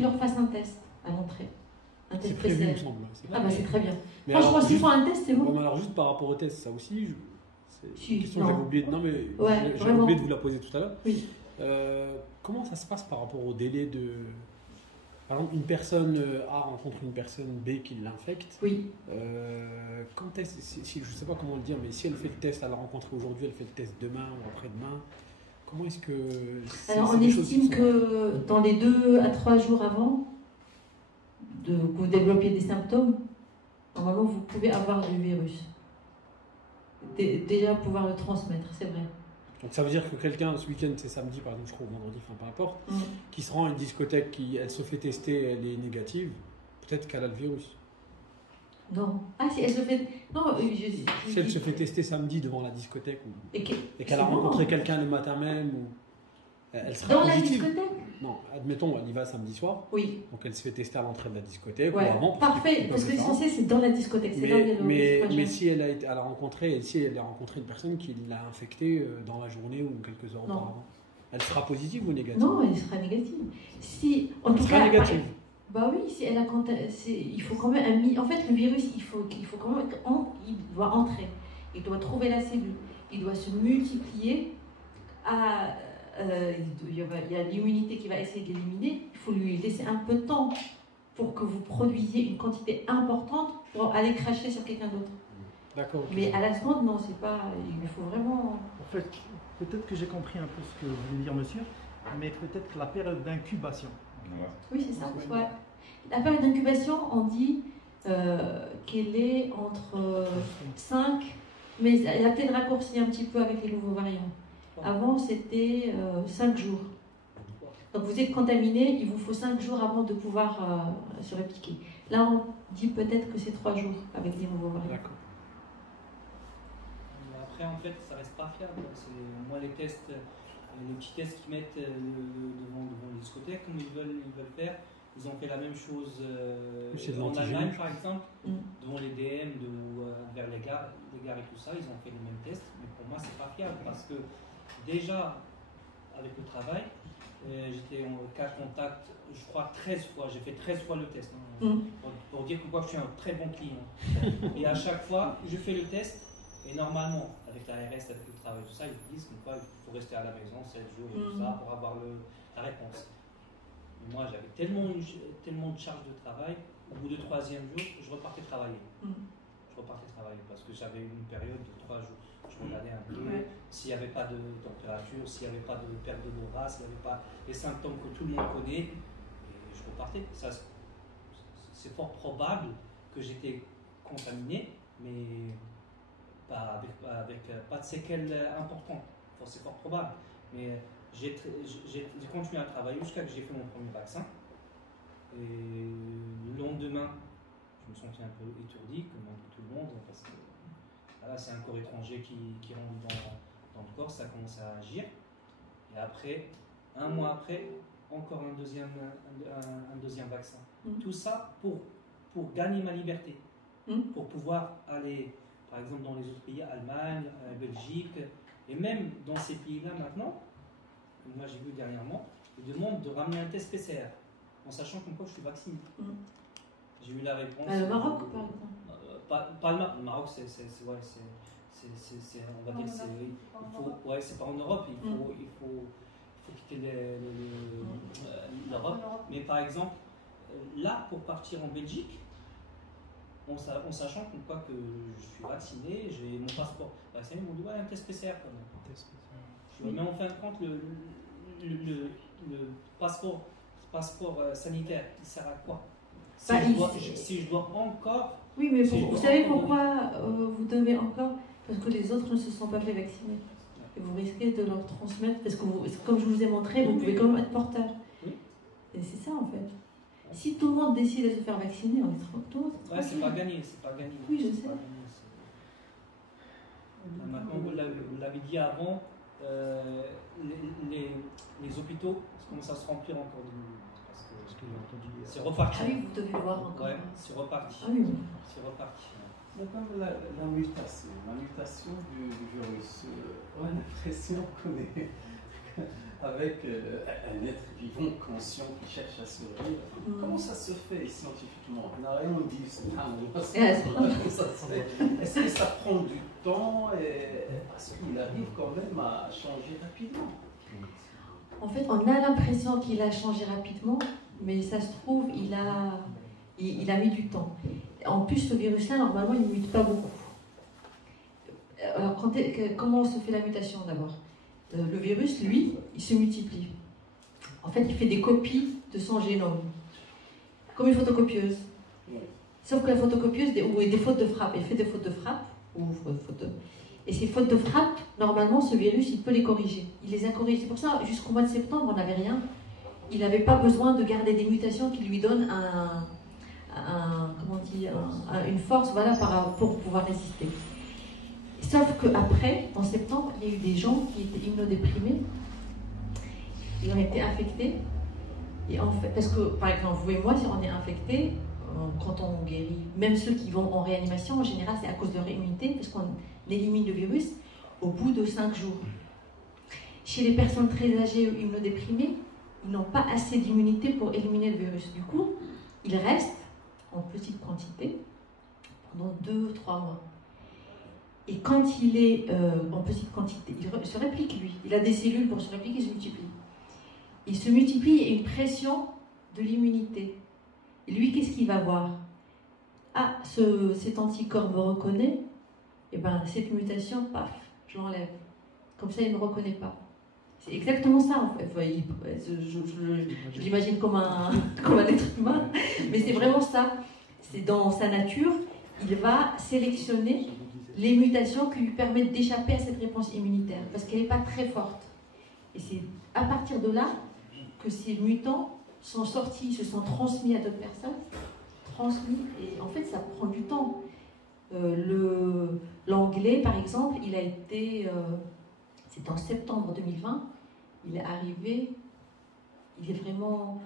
leur fasse un test à l'entrée. Un test prévu, il me PCR. semble. C'est très bien. Mais franchement, s'ils font un test, c'est bon. Alors juste par rapport au test, ça aussi, c'est une question non. que j'avais oublié. Non, mais j'ai oublié de vous la poser tout à l'heure. Oui. Comment ça se passe par rapport au délai de... Par exemple, une personne A rencontre une personne B qui l'infecte. Oui. Quand est-ce, je ne sais pas comment le dire, mais si elle fait le test, elle l'a rencontré aujourd'hui, elle fait le test demain ou après-demain, comment est-ce que... Alors, on estime que dans les 2 à 3 jours avant que vous développiez des symptômes, normalement, vous pouvez avoir du virus. Déjà pouvoir le transmettre, c'est vrai. Donc ça veut dire que quelqu'un, ce week-end, c'est samedi, par exemple, je crois, ou vendredi, enfin peu importe, qui se rend à une discothèque, elle se fait tester, elle est négative, peut-être qu'elle a le virus. Non. Ah, si elle se fait... Non, si elle se fait tester samedi devant la discothèque, et qu'elle a bon. rencontré quelqu'un le matin même, ou elle sera dans positive. La discothèque? Non, admettons, elle y va samedi soir. Oui. Donc elle se fait tester à l'entrée de la discothèque ou Ouais. avant. Parfait, parce que l'essentiel c'est dans la discothèque. Mais si elle a rencontré une personne qui l'a infectée dans la journée ou quelques heures auparavant, elle sera positive ou négative? Non, elle sera négative. Si, en tout cas, négative. Bah oui, si elle a il faut quand même en fait le virus, il faut quand même il doit entrer, il doit trouver la cellule, il doit se multiplier. Il y a l'immunité qui va essayer de l'éliminer. Il faut lui laisser un peu de temps pour que vous produisiez une quantité importante pour aller cracher sur quelqu'un d'autre. D'accord. Okay. Mais à la seconde, non, c'est pas. Il faut vraiment. En fait, peut-être que j'ai compris un peu ce que vous voulez dire, monsieur, mais peut-être la période d'incubation. Oui, c'est ça. Ouais. La période d'incubation, on dit qu'elle est entre 5, mais il y a peut-être raccourci un petit peu avec les nouveaux variants. Avant, c'était 5 jours. Donc vous êtes contaminé, il vous faut 5 jours avant de pouvoir se répliquer. Là, on dit peut-être que c'est 3 jours avec les nouveaux variants. D'accord. Après, en fait, ça reste pas fiable. Moi, les tests, les petits tests qu'ils mettent devant les discothèques, comme ils veulent faire, ils ont fait la même chose en Allemagne, par exemple, devant les DM vers les gares et tout ça, ils ont fait le même test. Mais pour moi, c'est pas fiable parce que déjà, avec le travail, j'étais en cas contact, je crois 13 fois, j'ai fait 13 fois le test, hein, pour dire que quoi, je suis un très bon client. Et à chaque fois, je fais le test, et normalement, avec l'ARS, avec le travail, tout ça, ils disent qu'il faut rester à la maison 7 jours et tout ça pour avoir la réponse. Mais moi, j'avais tellement de charge de travail, au bout du 3e jour, je repartais travailler. Je repartais travailler parce que j'avais une période de 3 jours. Je regardais un peu s'il n'y avait pas de température, s'il n'y avait pas de perte d'odorat, s'il n'y avait pas les symptômes que tout le monde connaît, et je repartais. C'est fort probable que j'étais contaminé, mais pas de séquelles importantes. Enfin, c'est fort probable. Mais j'ai continué à travailler jusqu'à ce que j'ai fait mon premier vaccin. Et le lendemain, je me sentais un peu étourdi, comme tout le monde, parce que là, c'est un corps étranger qui rentre dans le corps, ça commence à agir. Et après, un mois après, encore un deuxième vaccin. Tout ça pour gagner ma liberté, pour pouvoir aller, par exemple, dans les autres pays, Allemagne, Belgique, et même dans ces pays-là maintenant, moi j'ai vu dernièrement, ils demandent de ramener un test PCR, en sachant que je suis vacciné. J'ai eu la réponse. Le Maroc, par exemple. Pas le Maroc. Le Maroc, on va dire, c'est pas en Europe. Il faut quitter l'Europe. Mais par exemple, là, pour partir en Belgique, en sachant que je suis vacciné, j'ai mon passeport vacciné, ils m'ont dit un test PCR quand même. Mais en fin de compte, le passeport sanitaire, il sert à quoi? Si je dois encore... Oui, mais vous savez pourquoi vous devez encore? Parce que les autres ne se sont pas fait vacciner. Et vous risquez de leur transmettre, parce que comme je vous ai montré, vous pouvez quand même être porteur. Et c'est ça en fait. Si tout le monde décide de se faire vacciner, on est tout le monde. C'est pas gagné, Oui, je sais. Maintenant, vous l'avez dit avant, les hôpitaux commencent à se remplir encore de nouveau. C'est reparti. Ah oui, vous devez voir encore. C'est reparti. Ah oui. C'est reparti. La mutation du virus, on a l'impression qu'on est avec un être vivant, conscient, qui cherche à survivre. Comment ça se fait scientifiquement? On n'a rien dit. Est-ce que ça prend du temps parce qu'il arrive quand même à changer rapidement? En fait, on a l'impression qu'il a changé rapidement, mais ça se trouve, il a mis du temps. En plus, ce virus-là, normalement, il ne mute pas beaucoup. Alors, comment se fait la mutation d'abord? Le virus, lui, il se multiplie. En fait, il fait des copies de son génome, comme une photocopieuse. Sauf que la photocopieuse, ou des fautes de frappe, elle fait des fautes de frappe, et ces fautes de frappe, normalement, ce virus, il peut les corriger. Il les a corrigées. C'est pour ça, jusqu'au mois de septembre, on n'avait rien. Il n'avait pas besoin de garder des mutations qui lui donnent une force, pour pouvoir résister. Sauf qu'après, en septembre, il y a eu des gens qui étaient immunodéprimés. Ils ont été infectés. Et en fait, parce que, par exemple, vous et moi, si on est infecté, quand on guérit, même ceux qui vont en réanimation, en général, c'est à cause de leur immunité, parce qu'on élimine le virus au bout de 5 jours. Chez les personnes très âgées ou immunodéprimées, ils n'ont pas assez d'immunité pour éliminer le virus. Du coup, il reste en petite quantité pendant 2-3 mois. Et quand il est en petite quantité, il se réplique, lui. Il a des cellules pour se répliquer, il se multiplie. Il se multiplie et une pression de l'immunité. Et lui, qu'est-ce qu'il va voir? Ah, cet anticorps me reconnaît, et bien cette mutation, paf, je l'enlève. Comme ça, il ne me reconnaît pas. C'est exactement ça, en fait. Je l'imagine comme un être humain, mais c'est vraiment ça. C'est dans sa nature, il va sélectionner les mutations qui lui permettent d'échapper à cette réponse immunitaire, parce qu'elle n'est pas très forte. Et c'est à partir de là que ces mutants sont sortis, se sont transmis à d'autres personnes, et en fait ça prend du temps. L'anglais, par exemple, il a été, c'est en septembre 2020, il est arrivé, il est vraiment,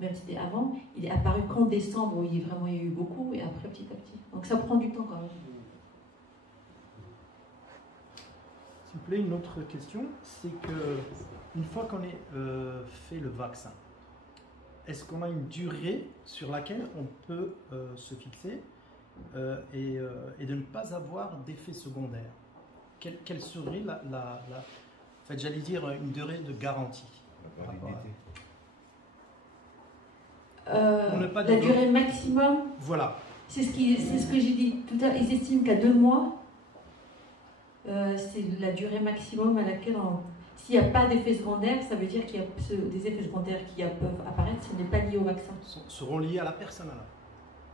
même si c'était avant, il est apparu qu'en décembre, où il y a eu beaucoup, et après petit à petit. Donc ça prend du temps quand même. vous plaît, une autre question, c'est que une fois qu'on ait fait le vaccin, est-ce qu'on a une durée sur laquelle on peut se fixer et de ne pas avoir d'effets secondaires? Quelle serait en fait, j'allais dire une durée de garantie? La durée maximum. Voilà. C'est ce que j'ai dit tout à l'heure. Ils estiment qu'à 2 mois, c'est la durée maximum à laquelle s'il n'y a pas d'effet secondaire, ça veut dire qu'il y a des effets secondaires qui peuvent apparaître, ce n'est pas lié au vaccin. Seront liés à la personne alors.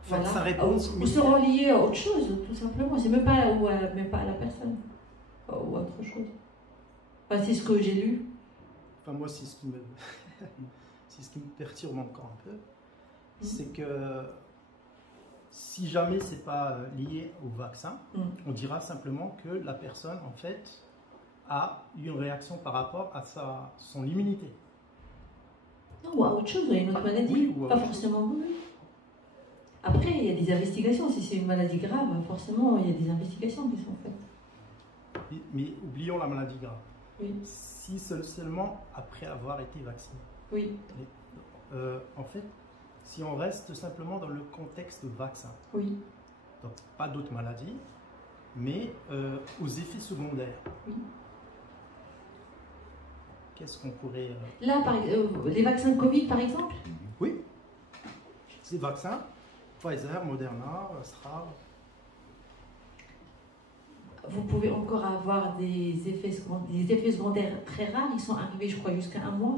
Voilà. Sa réponse ou seront liés à autre chose, tout simplement. C'est même pas à la personne. Ou à autre chose. Enfin, c'est ce que j'ai lu. Enfin, moi, c'est ce qui me, c'est ce qui me perturbe encore un peu. C'est que si jamais c'est pas lié au vaccin, on dira simplement que la personne, en fait, a eu une réaction par rapport à son immunité. Non, ou à autre chose, une autre maladie. Oui, pas forcément. Oui. Après, il y a des investigations. Si c'est une maladie grave, forcément, il y a des investigations qui sont faites. Mais oublions la maladie grave. Oui. Si seulement après avoir été vacciné. Oui. En fait, si on reste simplement dans le contexte vaccin. Oui. Donc, pas d'autres maladies, mais aux effets secondaires. Oui. Qu'est-ce qu'on pourrait... Là, les vaccins Covid, par exemple? Oui. Ces vaccins, Pfizer, Moderna, Astra... Vous pouvez encore avoir des effets secondaires très rares. Ils sont arrivés, je crois, jusqu'à 1 mois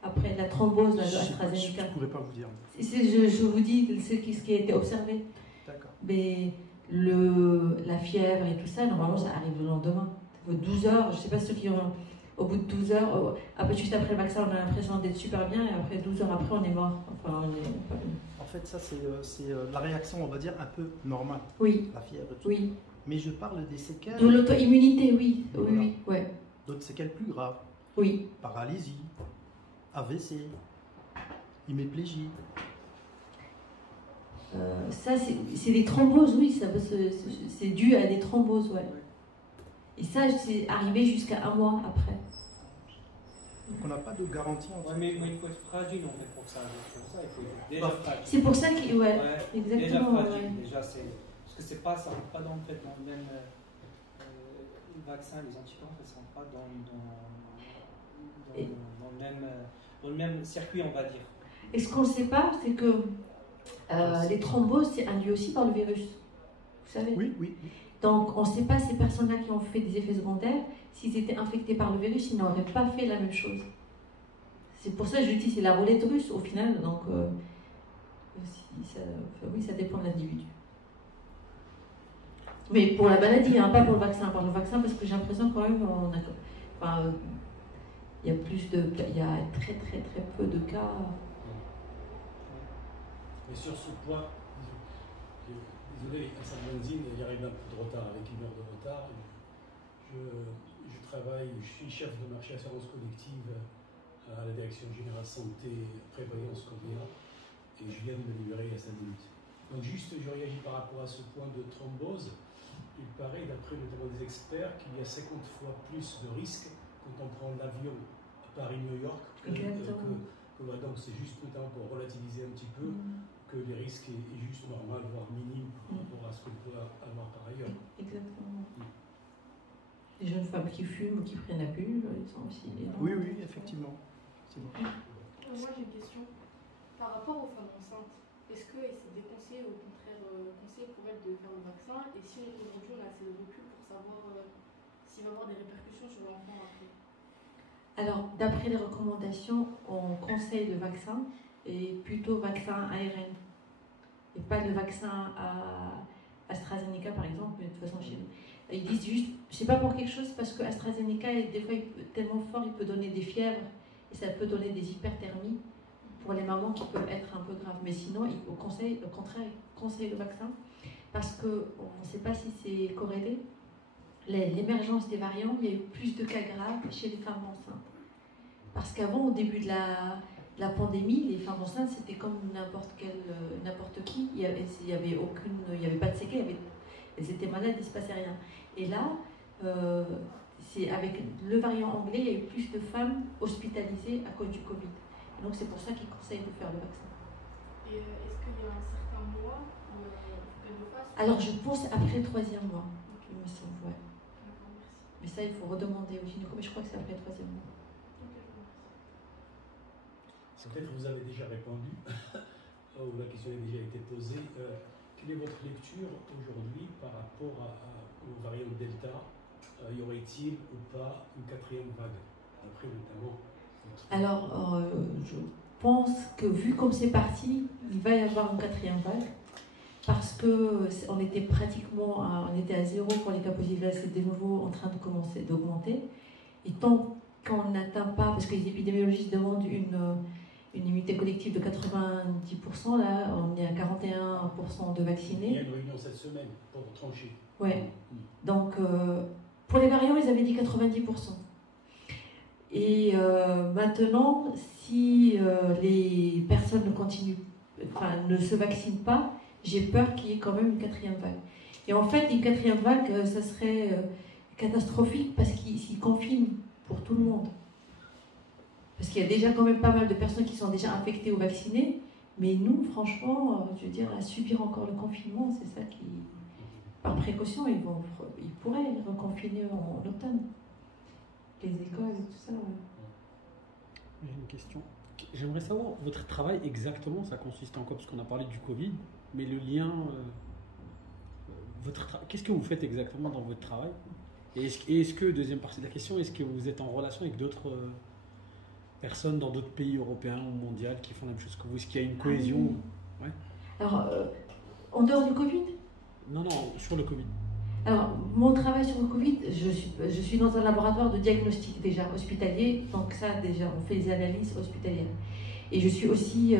après la thrombose de AstraZeneca. Je ne pourrais pas vous dire. Je vous dis ce qui a été observé. D'accord. Mais la fièvre et tout ça, normalement, ça arrive le lendemain. Au bout de 12 heures, je ne sais pas ceux qui ont... Au bout de 12 heures, juste après le vaccin, on a l'impression d'être super bien, et après 12 heures après, on est mort. Enfin, En fait, ça, c'est la réaction, on va dire, un peu normale. Oui. La fièvre. Tout. Oui. Mais je parle des séquelles. De l'auto-immunité, oui. Voilà. Oui, ouais. D'autres séquelles plus graves. Oui. Paralysie, AVC, hémiplégie. Ça, c'est des thromboses, oui. C'est dû à des thromboses, ouais. Et ça, c'est arrivé jusqu'à 1 mois après. Donc on n'a pas de garantie en fait. Mais il faut être fragile en fait pour ça. Il faut être déjà fragile. C'est pour ça qu'il. Ouais, exactement. Déjà fragile, ouais. déjà parce que ça rentre pas dans le même vaccin, les anticorps, ça rentre pas dans le même circuit, on va dire. Et ce qu'on ne sait pas, c'est que les thromboses, c'est induit aussi par le virus. Vous savez? Oui, oui. Donc, on ne sait pas ces personnes-là qui ont fait des effets secondaires, s'ils étaient infectés par le virus, ils n'auraient pas fait la même chose. C'est pour ça que je dis c'est la roulette russe au final. Donc, oui, ça dépend de l'individu. Mais pour la maladie, hein, pas pour le vaccin. Pour le vaccin, parce que j'ai l'impression quand même, il y a très très très peu de cas. Mais sur ce point, désolé, Hassan Benzine, il arrive un peu de retard, avec 1 heure de retard. Je suis chef de marché assurance collective à la Direction Générale Santé Prévoyance Corbéa et je viens de me libérer à 5 minutes. Donc juste, je réagis par rapport à ce point de thrombose. Il paraît, d'après notamment des experts, qu'il y a 50 fois plus de risques quand on prend l'avion à Paris-New York donc c'est juste notamment pour relativiser un petit peu que les risques est juste normal, voire minime par rapport à ce qu'on peut avoir par ailleurs. Exactement. Les jeunes femmes qui fument ou qui prennent la pilule, ils sont aussi... Oui, oui, effectivement. C'est bon. Moi j'ai une question. Par rapport aux femmes enceintes, est-ce que c'est déconseillé ou au contraire conseillé pour elles de faire le vaccin? Et si aujourd'hui on a assez de recul pour savoir s'il va y avoir des répercussions sur l'enfant après? Alors, d'après les recommandations, on conseille le vaccin, et plutôt vaccin ARN. Et pas le vaccin à AstraZeneca, par exemple, mais de toute façon, ils disent juste, c'est pas pour quelque chose, parce que AstraZeneca, des fois, tellement fort, il peut donner des fièvres, et ça peut donner des hyperthermies pour les mamans qui peuvent être un peu graves. Mais sinon, au contraire, il conseille le vaccin, parce qu'on ne sait pas si c'est corrélé. L'émergence des variants, il y a eu plus de cas graves chez les femmes enceintes. Parce qu'avant, au début de la pandémie, les femmes enceintes, c'était comme n'importe qui. Il y avait pas de séquelles, elles étaient malades, il ne se passait rien. Et là, c'est avec le variant anglais, il y a eu plus de femmes hospitalisées à cause du Covid. Et donc c'est pour ça qu'ils conseillent de faire le vaccin. Et est-ce qu'il y a un certain mois où qu'elle le fasse? Alors je pense après le 3e mois, il me semble, ouais. Mais ça, il faut redemander au gynéco, mais je crois que c'est après le 3e mois. Peut-être vous avez déjà répondu, ou la question a déjà été posée. Quelle est votre lecture aujourd'hui par rapport au variant Delta? Y aurait-il ou pas une 4e vague? Après, notamment. Alors, je pense que vu comme c'est parti, il va y avoir une 4e vague. Parce qu'on était pratiquement on était à 0 pour les cas positifs, là c'est de nouveau en train de commencer d'augmenter. Et tant qu'on n'atteint pas, parce que les épidémiologistes demandent une immunité collective de 90%, là on est à 41% de vaccinés. Il y a une réunion cette semaine pour trancher. Ouais. Donc pour les variants, ils avaient dit 90%. Et maintenant, si les personnes ne se vaccinent pas, j'ai peur qu'il y ait quand même une 4e vague. Et en fait, une 4e vague, ça serait catastrophique parce qu'ils confinent pour tout le monde. Parce qu'il y a déjà quand même pas mal de personnes qui sont déjà infectées ou vaccinées. Mais nous, franchement, je veux dire, à subir encore le confinement, c'est ça qui... Par précaution, ils pourraient reconfiner en automne. Les écoles et tout ça. Ouais. J'ai une question. J'aimerais savoir, votre travail exactement, ça consiste en quoi? Parce qu'on a parlé du Covid, mais le lien... Qu'est-ce que vous faites exactement dans votre travail? Et est-ce que, deuxième partie de la question, est-ce que vous êtes en relation avec d'autres personnes dans d'autres pays européens ou mondiaux qui font la même chose que vous? Est-ce qu'il y a une cohésion? Ouais. Alors, en dehors du Covid? Non, sur le Covid. Alors, mon travail sur le Covid, je suis dans un laboratoire de diagnostic déjà hospitalier, donc ça déjà, on fait les analyses hospitalières. Et je suis aussi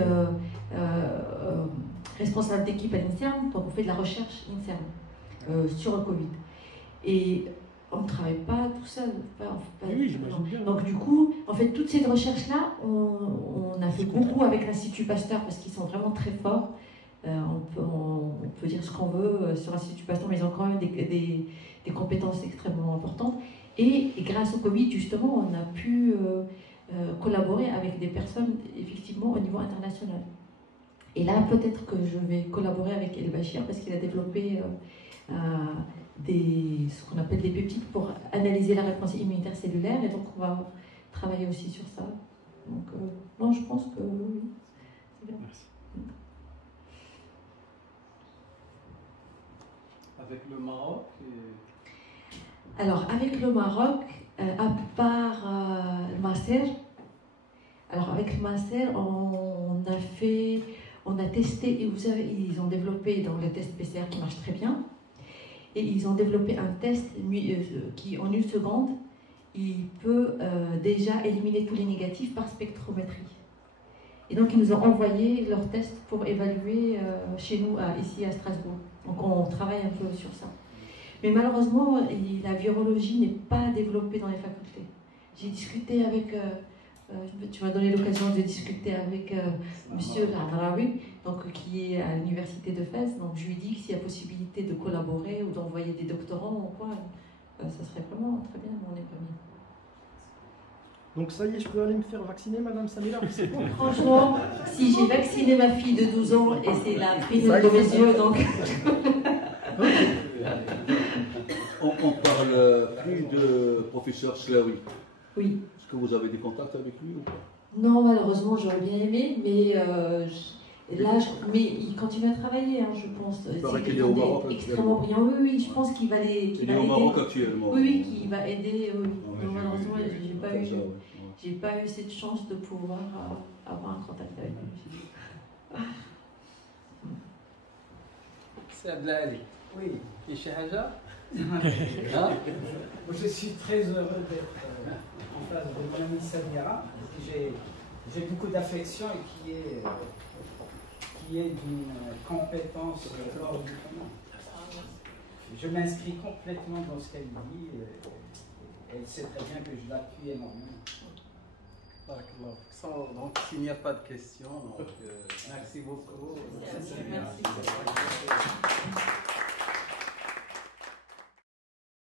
responsable d'équipe à l'INSERM, donc on fait de la recherche INSERM sur le Covid. Et on ne travaille pas tout seul. Oui, j'imagine bien. Donc du coup, en fait, toutes ces recherches-là, on a fait beaucoup avec l'Institut Pasteur parce qu'ils sont vraiment très forts. On peut dire ce qu'on veut sur l'Institut Pasteur, mais ils ont quand même des compétences extrêmement importantes. Et grâce au Covid, justement, on a pu collaborer avec des personnes, effectivement, au niveau international. Et là, peut-être que je vais collaborer avec El Bachir parce qu'il a développé ce qu'on appelle des peptides pour analyser la réponse immunitaire cellulaire. Et donc, on va travailler aussi sur ça. Donc, non, je pense que oui, c'est bien. Merci. Avec le Maroc Alors, avec le Maroc, à part le Masser, alors avec le Masser, on a testé, et vous savez, ils ont développé dans le test PCR qui marche très bien, et ils ont développé un test qui, en 1 seconde, il peut déjà éliminer tous les négatifs par spectrométrie. Et donc, ils nous ont envoyé leur test pour évaluer chez nous, ici à Strasbourg. Donc, on travaille un peu sur ça. Mais malheureusement, la virologie n'est pas développée dans les facultés. J'ai discuté avec... tu m'as donné l'occasion de discuter avec monsieur Al-Arawi, donc qui est à l'université de Fès. Donc, je lui dis que s'il y a possibilité de collaborer ou d'envoyer des doctorants ou quoi, ça serait vraiment très bien, on est premier. Donc ça y est, je peux aller me faire vacciner, Madame Samira? Bon. Franchement, si j'ai vacciné ma fille de 12 ans et c'est la prise de mes yeux, donc... On parle plus de professeur Slaoui. Oui. Est-ce que vous avez des contacts avec lui ou pas? Non, malheureusement, j'aurais bien aimé, mais mais il continue à travailler, hein, je pense. Il paraît qu'il est au Maroc extrêmement brillant. Oui, je pense qu'il va les. Il est au Maroc actuellement. Oui, qu'il va aider. Oui. Non, malheureusement, j'ai pas eu cette chance de pouvoir avoir un contact avec lui. C'est Abdelali. Oui. Et chez Haja Je suis très heureux d'être en face de mon amie Samira, j'ai beaucoup d'affection et qui est d'une compétence hors du commun. Je m'inscris complètement dans ce qu'elle dit. Elle sait très bien que je l'appuie énormément. Donc, s'il n'y a pas de questions, merci beaucoup. Merci.